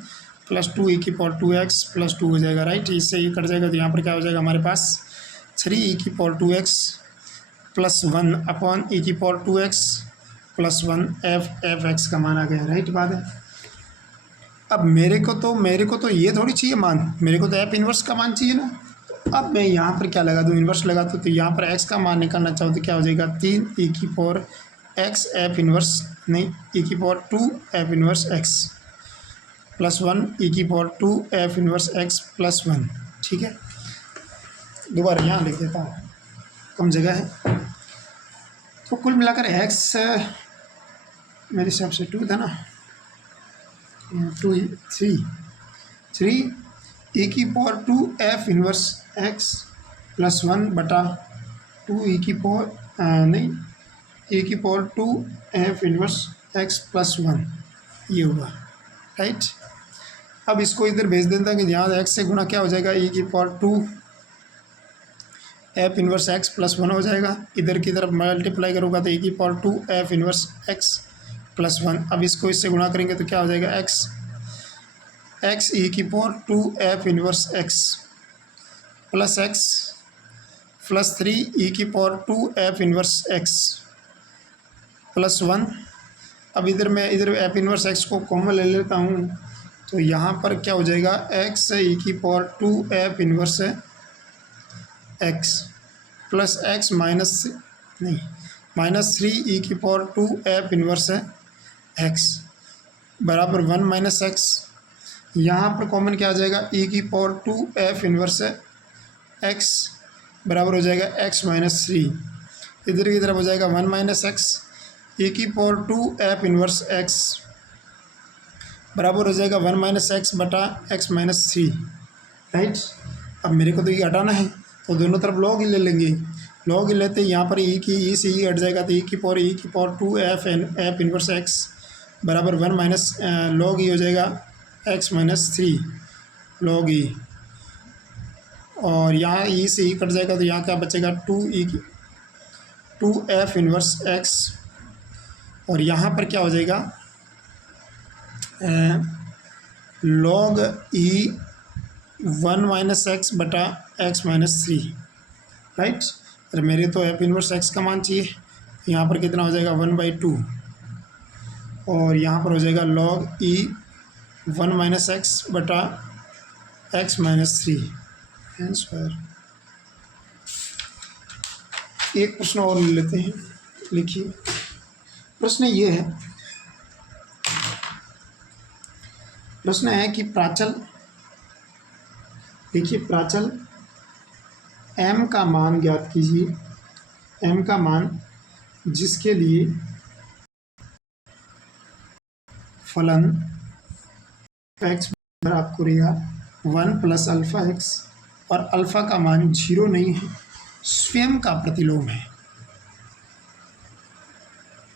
प्लस 2 ई की पावर 2x प्लस 2 हो जाएगा, राइट। इससे ये कट जाएगा, तो यहाँ पर क्या हो जाएगा हमारे पास 3 ई की पावर 2x प्लस 1 अपॉन ई की power 2x plus 1 F x का मान आ गया, राइट बात है। अब मेरे को तो ये थोड़ी चाहिए मान, मेरे को तो एफ इन्वर्स का मान चाहिए ना। अब मैं यहाँ पर क्या लगा दूँ, इन्वर्स लगा दूँ, तो यहाँ पर एक्स का मान निकालना चाहूँ तो क्या हो जाएगा, 3 ई की पावर एक्स एफ इन्वर्स, नहीं ई की power 2 F inverse x plus 1 ई की power 2 F inverse x plus 1। ठीक है, दोबारा यहाँ लिख देता हूँ, कम जगह है। तो कुल मिलाकर एक्स मेरे हिसाब से 2 था ना, 3 ई की power 2 F inverse x plus 1 बटा 2 ई की पावर नहीं ई की power 2 F inverse x plus 1, ये हुआ, राइट। अब इसको इधर भेज देता है कि यहाँ एक्स से गुणा क्या हो जाएगा, ई की power 2 F inverse x plus 1 हो जाएगा, इधर की तरफ मल्टीप्लाई करूँगा तो ई की power 2 F inverse x plus 1। अब इसको इससे गुणा करेंगे तो क्या हो जाएगा, एक्स ई की power 2 F inverse x plus x plus 3 ई की power 2 F inverse x plus 1। अब इधर एफ इन्वर्स एक्स को कॉमन ले लेता हूँ, तो यहाँ पर क्या हो जाएगा, एक्स ई की power 2 F inverse x plus x minus 3 ई की पावर 2 एफ इन्वर्स एक्स बराबर 1 माइनस एक्स। यहाँ पर कॉमन क्या आ जाएगा, ई की पावर 2 एफ इन्वर्स एक्स बराबर हो जाएगा एक्स माइनस 3, इधर की तरफ हो जाएगा 1 माइनस एक्स, ई की पावर 2 एफ इन्वर्स एक्स बराबर हो जाएगा 1 माइनस एक्स बटा एक्स माइनस 3, राइट। अब मेरे को तो ये हटाना है, तो दोनों तरफ लॉग ही ले लेंगे, लॉग ही लेते हैं, यहाँ पर ई से ई हट जाएगा, तो ई की पावर 2 एफ इन्वर्स एक्स बराबर 1 माइनस लॉग ई हो जाएगा एक्स माइनस 3 लॉग ई, और यहाँ ई से ई कट जाएगा, तो यहाँ क्या बचेगा 2 एफ इन्वर्स एक्स, और यहाँ पर क्या हो जाएगा लॉग ई 1 माइनस एक्स बटा एक्स माइनस 3, राइट। और मेरे तो एफ इन्वर्स एक्स का मान चाहिए, यहाँ पर कितना हो जाएगा 1/2, और यहाँ पर हो जाएगा लॉग ई 1 माइनस एक्स बटा एक्स माइनस 3 आंसर। एक प्रश्न और ले लेते हैं, लिखिए। प्रश्न ये है, प्रश्न है कि प्राचल, देखिए प्राचल m का मान ज्ञात कीजिए, m का मान जिसके लिए फलन x बराबर आपको रहेगा 1 प्लस अल्फ़ा x, और अल्फ़ा का मान 0 नहीं है, स्वयं का प्रतिलोम है।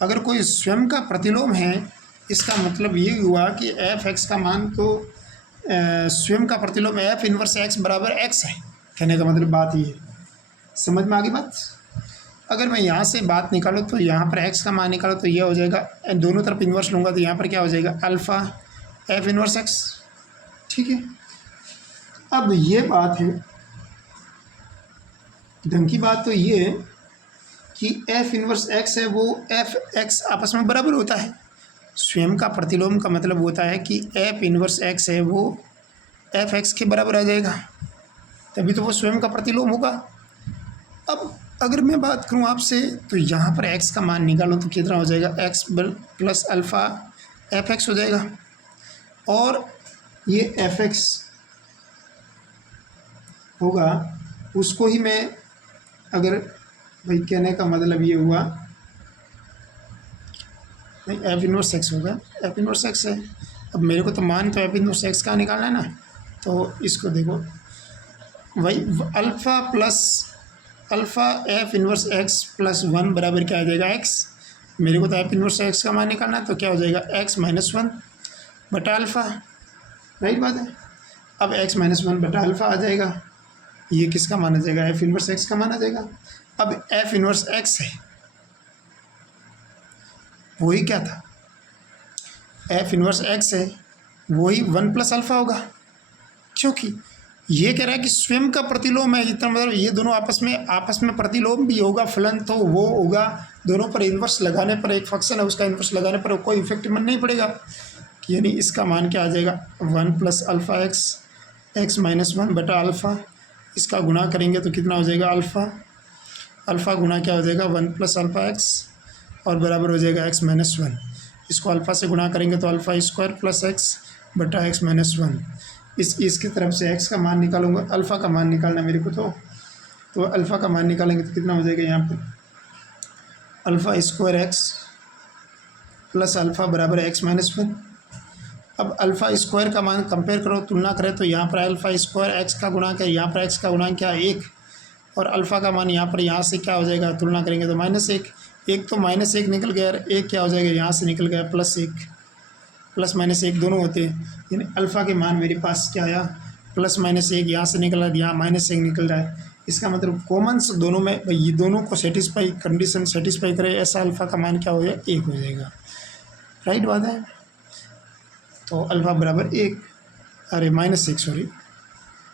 अगर कोई स्वयं का प्रतिलोम है, इसका मतलब ये हुआ कि एफ एक्स का मान तो स्वयं का प्रतिलोम एफ इन्वर्स एक्स बराबर एक्स है, कहने का मतलब बात ये है। समझ में आ गई बात। अगर मैं यहाँ से बात निकालूँ तो यहाँ पर एक्स का मान निकालो तो यह हो जाएगा, दोनों तरफ इन्वर्स लूँगा तो यहाँ पर क्या हो जाएगा अल्फ़ा एफ इन्वर्स एक्स, ठीक है। अब ये बात है, ढंग की बात तो ये है कि एफ इन्वर्स एक्स है वो एफ एक्स आपस में बराबर होता है। स्वयं का प्रतिलोम का मतलब होता है कि एफ इन्वर्स एक्स है वो एफ एक्स के बराबर आ जाएगा, तभी तो वो स्वयं का प्रतिलोम होगा। अब अगर मैं बात करूँ आपसे, तो यहाँ पर x का मान निकालो तो कितना हो जाएगा, x plus alpha F x हो जाएगा। और ये एफ एक्स होगा, उसको ही मैं अगर, भाई कहने का मतलब ये हुआ, नहीं एफ इनवर्स एक्स होगा, एफ इनवर्स एक्स है। अब मेरे को तो मान तो एफ इनवर्स एक्स का निकालना है ना, तो इसको देखो वही alpha plus alpha F inverse x plus one बराबर क्या आ जाएगा, एक्स। मेरे को तो एफ इनवर्स एक्स का मान निकालना है, तो क्या हो जाएगा, एक्स माइनस वन बटा अल्फ़ा, राइट बात है। अब एक्स माइनस वन बटा अल्फ़ा आ जाएगा, ये किसका मान आ जाएगा, एफ इनवर्स एक्स का मान आ जाएगा। अब एफ इनवर्स एक्स है, वही क्या था, एफ इनवर्स एक्स है, वही वन प्लस अल्फ़ा होगा, क्योंकि ये कह रहा है कि स्वयं का प्रतिलोम है, इतना मतलब ये दोनों आपस में प्रतिलोम भी होगा फलन, तो वो होगा दोनों पर इन्वर्स लगाने पर, एक फंक्शन है उसका इन्वर्स लगाने पर कोई इफेक्ट नहीं पड़ेगा, यानी इसका मान क्या आ जाएगा, one plus alpha x, x minus one बटा अल्फ़ा, इसका गुणा करेंगे तो कितना हो जाएगा, अल्फ़ा गुणा क्या हो जाएगा, वन प्लस अल्फ़ा एक्स और बराबर हो जाएगा एक्स माइनस वन। इसको अल्फ़ा से गुणा करेंगे तो अल्फ़ा स्क्वायर प्लस एक्स बटा एक्स माइनस वन। इसकी तरफ से एक्स का मान निकालूंगा, अल्फ़ा का मान निकालना मेरे को, तो अल्फ़ा का मान निकालेंगे तो कितना हो जाएगा, यहाँ पर alpha square x plus alpha बराबर एक्स माइनस वन। अब अल्फ़ा स्क्वायर का मान कंपेयर करो, तुलना करें, तो यहाँ पर अल्फ़ा स्क्वायर एक्स का गुणा क्या, यहाँ पर एक्स का गुणा क्या, एक, और अल्फ़ा का मान यहाँ से क्या हो जाएगा, तुलना करेंगे तो माइनस एक, एक तो माइनस एक निकल गया, एक क्या हो जाएगा, यहाँ से निकल गया प्लस एक, प्लस माइनस एक दोनों होते हैं, यानी अल्फ़ा के मान मेरे पास क्या आया, प्लस माइनस एक, यहाँ से निकल रहा है, यहाँ माइनस एक निकल रहा है। इसका मतलब कॉमन्स दोनों में, ये दोनों को सेटिस्फाई, कंडीशन सेटिस्फाई करे, ऐसा अल्फ़ा का मान क्या हो जाएगा, एक हो जाएगा, राइट बात है। तो अल्फ़ा बराबर एक, अरे माइनस एक, सॉरी,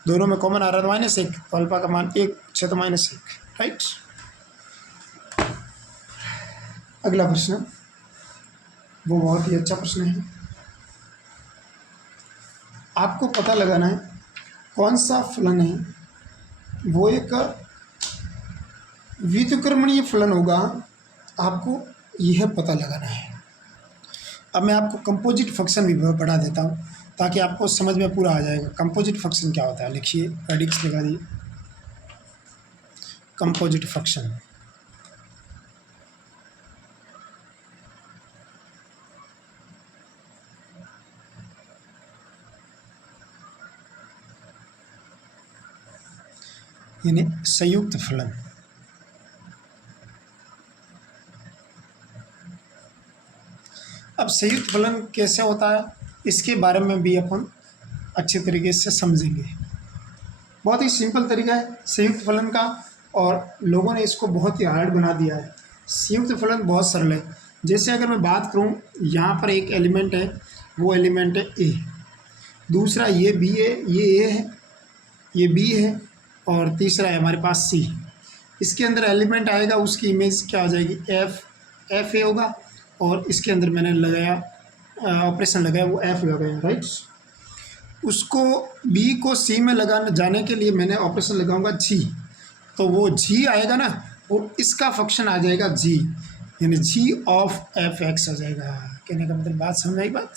दोनों में कॉमन आ रहा था माइनस एक, तो अल्फ़ा का मान एक छः तो माइनस एक, राइट। अगला प्रश्न, वो बहुत ही अच्छा प्रश्न है, आपको पता लगाना है कौन सा फलन है, वो एक व्युत्क्रमणीय फलन होगा, आपको यह पता लगाना है। अब मैं आपको कंपोजिट फंक्शन भी पढ़ा देता हूँ, ताकि आपको समझ में पूरा आ जाएगा कंपोजिट फंक्शन क्या होता है। लिखिए, रेडिक्स लगा दिए, कंपोजिट फंक्शन। यानी संयुक्त फलन। अब संयुक्त फलन कैसे होता है, इसके बारे में भी अपन अच्छे तरीके से समझेंगे। बहुत ही सिंपल तरीका है संयुक्त फलन का, और लोगों ने इसको बहुत ही हार्ड बना दिया है। संयुक्त फलन बहुत सरल है। जैसे अगर मैं बात करूं, यहाँ पर एक एलिमेंट है, वो एलिमेंट है ए, दूसरा ये बी है, ये ए है, ये बी है, और तीसरा है हमारे पास सी। इसके अंदर एलिमेंट आएगा, उसकी इमेज क्या हो जाएगी, एफ ए होगा, और इसके अंदर मैंने लगाया ऑपरेशन लगाया, वो एफ लगाया, राइट। उसको बी को सी में लगाने जाने के लिए मैंने ऑपरेशन लगाऊंगा जी, तो वो जी आएगा ना, वो इसका फंक्शन आ जाएगा जी, यानी जी ऑफ एफ एक्स आ जाएगा। कहने का मतलब बात समझ आई बात।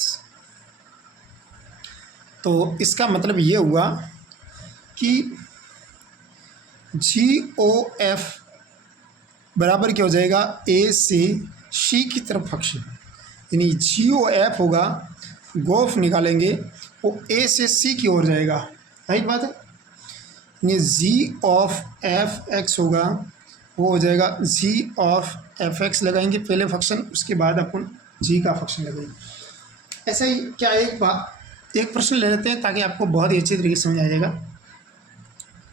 तो इसका मतलब ये हुआ कि जी ओ एफ बराबर क्या हो जाएगा, ए से सी की तरफ फंक्शन, यानी जी ओ एफ होगा, गोफ निकालेंगे, वो ए से सी की ओर जाएगा, राइट बात है। यानी जी ऑफ एफ एक्स होगा, वो हो जाएगा जी ऑफ एफ एक्स लगाएंगे पहले फंक्शन, उसके बाद अपन जी का फंक्शन लगाएंगे। ऐसा ही क्या, एक प्रश्न ले लेते हैं ताकि आपको बहुत ही अच्छी तरीके से समझ आ जाएगा।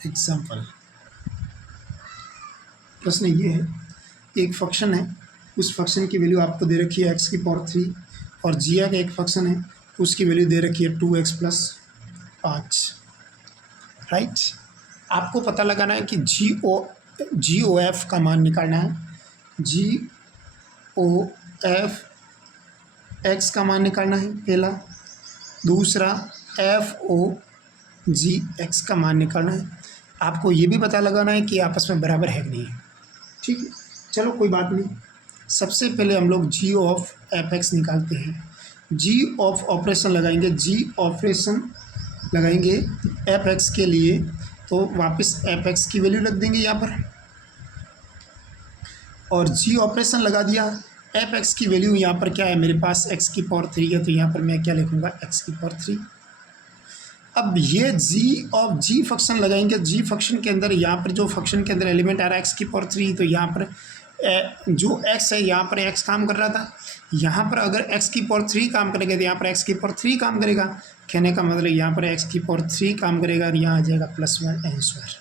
एग्जाम्पल, प्रश्न ये है, एक फंक्शन है, उस फंक्शन की वैल्यू आपको दे रखी है एक्स की पावर 3, और जिया का एक फंक्शन है, उसकी वैल्यू दे रखी है 2x प्लस 5, राइट। आपको पता लगाना है कि जी ओ एफ का मान निकालना है, जी ओ एफ एक्स का मान निकालना है पहला, दूसरा एफ ओ जी एक्स का मान निकालना है। आपको ये भी पता लगाना है कि आपस में बराबर है कि नहीं है। ठीक है, चलो कोई बात नहीं। सबसे पहले हम लोग जी ऑफ एफ एक्स निकालते हैं। जी ऑफ ऑपरेशन लगाएंगे, जी ऑपरेशन लगाएंगे एफ एक्स के लिए, तो वापस एफ एक्स की वैल्यू रख देंगे यहाँ पर, और जी ऑपरेशन लगा दिया। एफ एक्स की वैल्यू यहाँ पर क्या है मेरे पास, एक्स की पावर 3 है, तो यहाँ पर मैं क्या लिखूँगा, एक्स की पावर 3। अब ये जी ऑफ जी फंक्शन लगाएंगे। जी फंक्शन के अंदर यहाँ पर जो फंक्शन के अंदर एलिमेंट आ रहा है एक्स की पावर 3, तो यहाँ पर जो एक्स है यहाँ पर एक्स काम कर रहा था, यहाँ पर अगर एक्स की पावर 3 काम करेगा तो यहाँ पर एक्स की पावर 3 काम करेगा। कहने का मतलब यहाँ पर एक्स की पावर 3 काम करेगा और यहाँ आ जाएगा +1 आंसर।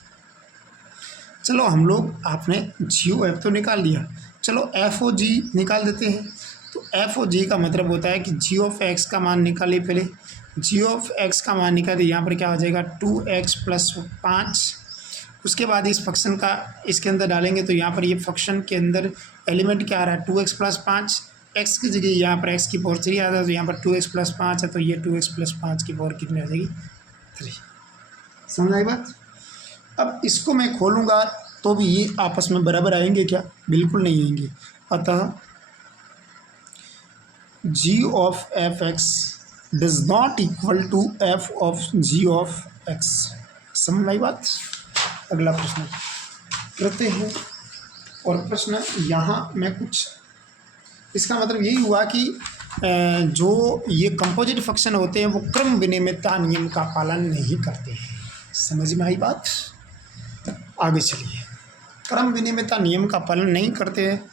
चलो हम लोग आपने जी ओ एफ तो निकाल लिया, चलो एफ ओ जी निकाल देते हैं। तो एफ ओ जी का मतलब होता है कि जी ऑफ एक्स का मान निकालिए पहले। जी ऑफ एक्स का मान निकालिए, यहाँ पर क्या हो जाएगा 2x + 5। उसके बाद इस फंक्शन का इसके अंदर डालेंगे, तो यहाँ पर ये फंक्शन के अंदर एलिमेंट क्या आ रहा है 2x + 5। एक्स की जगह यहाँ पर एक्स की पावर 3 आता है, तो यहाँ पर 2x + 5 है, तो ये 2x + 5 की पावर कितनी आ जाएगी 3। समझ आई बात। अब इसको मैं खोलूँगा तो भी ये आपस में बराबर आएंगे क्या, बिल्कुल नहीं आएंगे। अतः g of f x does not equal to f of ji of x. समझ आई बात। अगला प्रश्न करते हैं, और प्रश्न यहाँ मैं कुछ, इसका मतलब यही हुआ कि जो ये कंपोजिट फंक्शन होते हैं वो क्रम विनिमयता नियम का पालन नहीं करते हैं। समझ में आई बात। आगे चलिए, क्रम विनिमयता नियम का पालन नहीं करते हैं,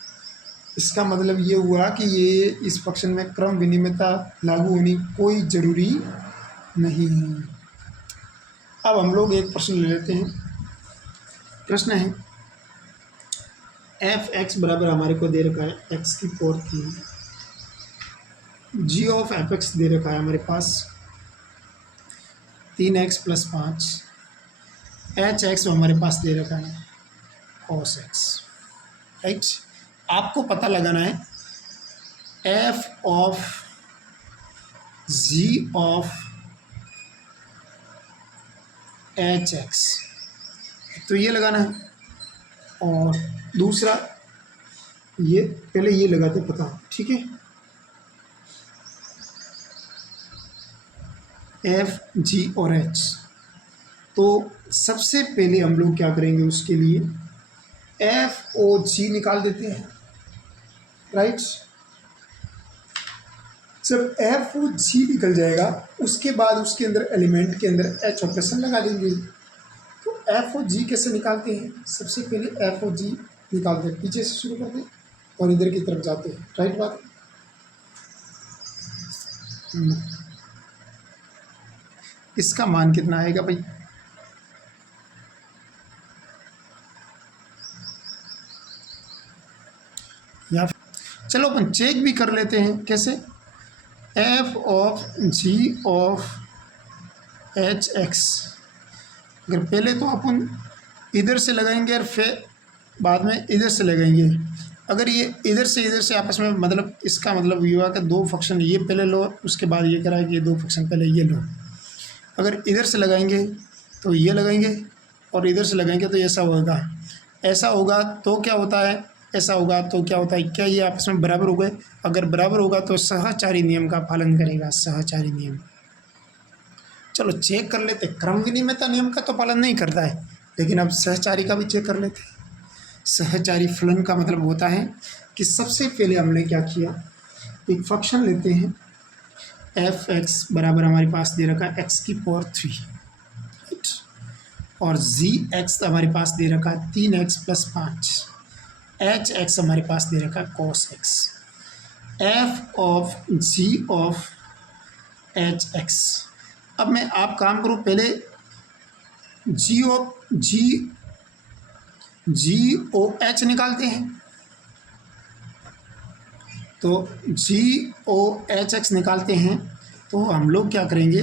इसका मतलब ये हुआ कि ये इस फंक्शन में क्रम विनिमयता लागू होनी कोई ज़रूरी नहीं है। अब हम लोग एक प्रश्न ले लेते हैं। प्रश्न है एफ एक्स बराबर हमारे को दे रखा है एक्स की power 3, g of f x दे रखा है हमारे पास 3x + 5, एच एक्स हमारे पास दे रखा है cos x, राइट। आपको पता लगाना है F of ji of H X, तो ये लगाना है, और दूसरा ये पहले ये लगाते पता, ठीक है। एफ जी और एच, तो सबसे पहले हम लोग क्या करेंगे, उसके लिए एफ ओ जी निकाल देते हैं, राइट। जब एफ ओ जी निकल जाएगा उसके बाद उसके अंदर एलिमेंट के अंदर एच ऑपरेशन लगा देंगे। तो एफ ओ जी कैसे निकालते हैं, सबसे पहले एफ ओ जी निकालते हैं, पीछे से शुरू करते हैं और इधर की तरफ जाते हैं, राइट बात। इसका मान कितना आएगा भाई, या चलो अपन चेक भी कर लेते हैं कैसे। F of ji of H X, अगर पहले तो अपन इधर से लगाएंगे और फिर बाद में इधर से लगाएंगे। अगर ये इधर से आपस में, मतलब इसका मतलब ये हुआ कि दो फंक्शन ये पहले लो, उसके बाद ये कराए कि ये दो फंक्शन पहले ये लो। अगर इधर से लगाएंगे तो ये लगाएंगे, और इधर से लगाएंगे तो ऐसा होगा। ऐसा होगा तो क्या होता है, ऐसा होगा तो क्या होता है, क्या ये आपस में बराबर हो गए। अगर बराबर होगा तो सहचारी नियम का पालन करेगा, सहचारी नियम। चलो चेक कर लेते, क्रम विनिमयता नियम का तो पालन नहीं करता है, लेकिन अब सहचारी का भी चेक कर लेते हैं। सहचारी फलन का मतलब होता है कि सबसे पहले हमने क्या किया, एक फंक्शन लेते हैं एफ एक्स बराबर हमारे पास दे रखा है एक्स की पावर 3, राइट, और जी एक्स हमारे पास दे रखा है 3x + 5, एच एक्स हमारे पास दे रखा है cos x। F of ji of H X, अब मैं आप काम करूँ, पहले जी ओ एच निकालते हैं। तो जी ओ एच एक्स निकालते हैं, तो हम लोग क्या करेंगे,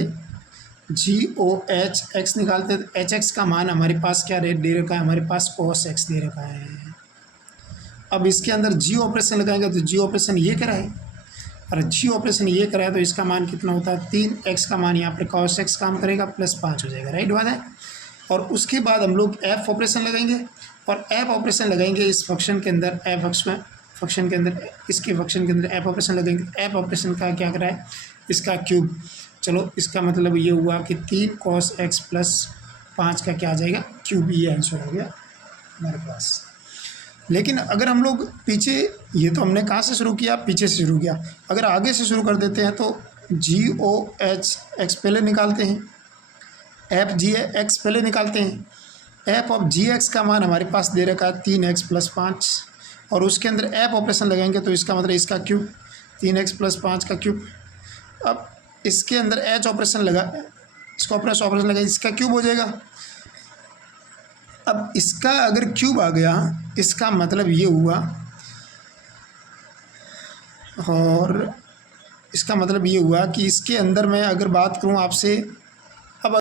जी ओ एच एक्स निकालते हैं। तो एच एक्स का मान हमारे पास क्या रेट दे रखा है, हमारे पास cos x दे रखा है। अब इसके अंदर जी ऑपरेशन लगाएंगे, तो जी ऑपरेशन ये कराए, और जी ऑपरेशन ये कराए तो इसका मान कितना होता है 3x का मान यहाँ पर cos x काम करेगा +5 हो जाएगा, राइट बात है। और उसके बाद हम लोग एफ ऑपरेशन लगाएंगे, और एफ ऑपरेशन लगाएंगे इस फंक्शन के अंदर, एफ फंक्शन के अंदर, इसके फंक्शन के अंदर एफ ऑपरेशन लगाएंगे। एफ ऑपरेशन का क्या करा है, इसका क्यूब। चलो इसका मतलब ये हुआ कि 3 cos x प्लस 5 का क्या आ जाएगा, क्यूब। ये आंसर हो गया हमारे पास। लेकिन अगर हम लोग पीछे, ये तो हमने कहाँ से शुरू किया, पीछे से शुरू किया, अगर आगे से शुरू कर देते हैं तो GOH x पहले निकालते हैं, एफ जी एक्स पहले निकालते हैं। एफ ऑफ जी एक्स का मान हमारे पास दे रखा है 3x प्लस 5, और उसके अंदर एफ ऑपरेशन लगाएंगे तो इसका मतलब इसका क्यूब, 3x प्लस 5 का क्यूब। अब इसके अंदर एच ऑपरेशन लगा, इसका ऑपरेशन लगा, इसका क्यूब हो जाएगा। अब इसका अगर क्यूब आ गया, इसका मतलब ये हुआ, और इसका मतलब ये हुआ कि इसके अंदर मैं अगर बात करूँ आपसे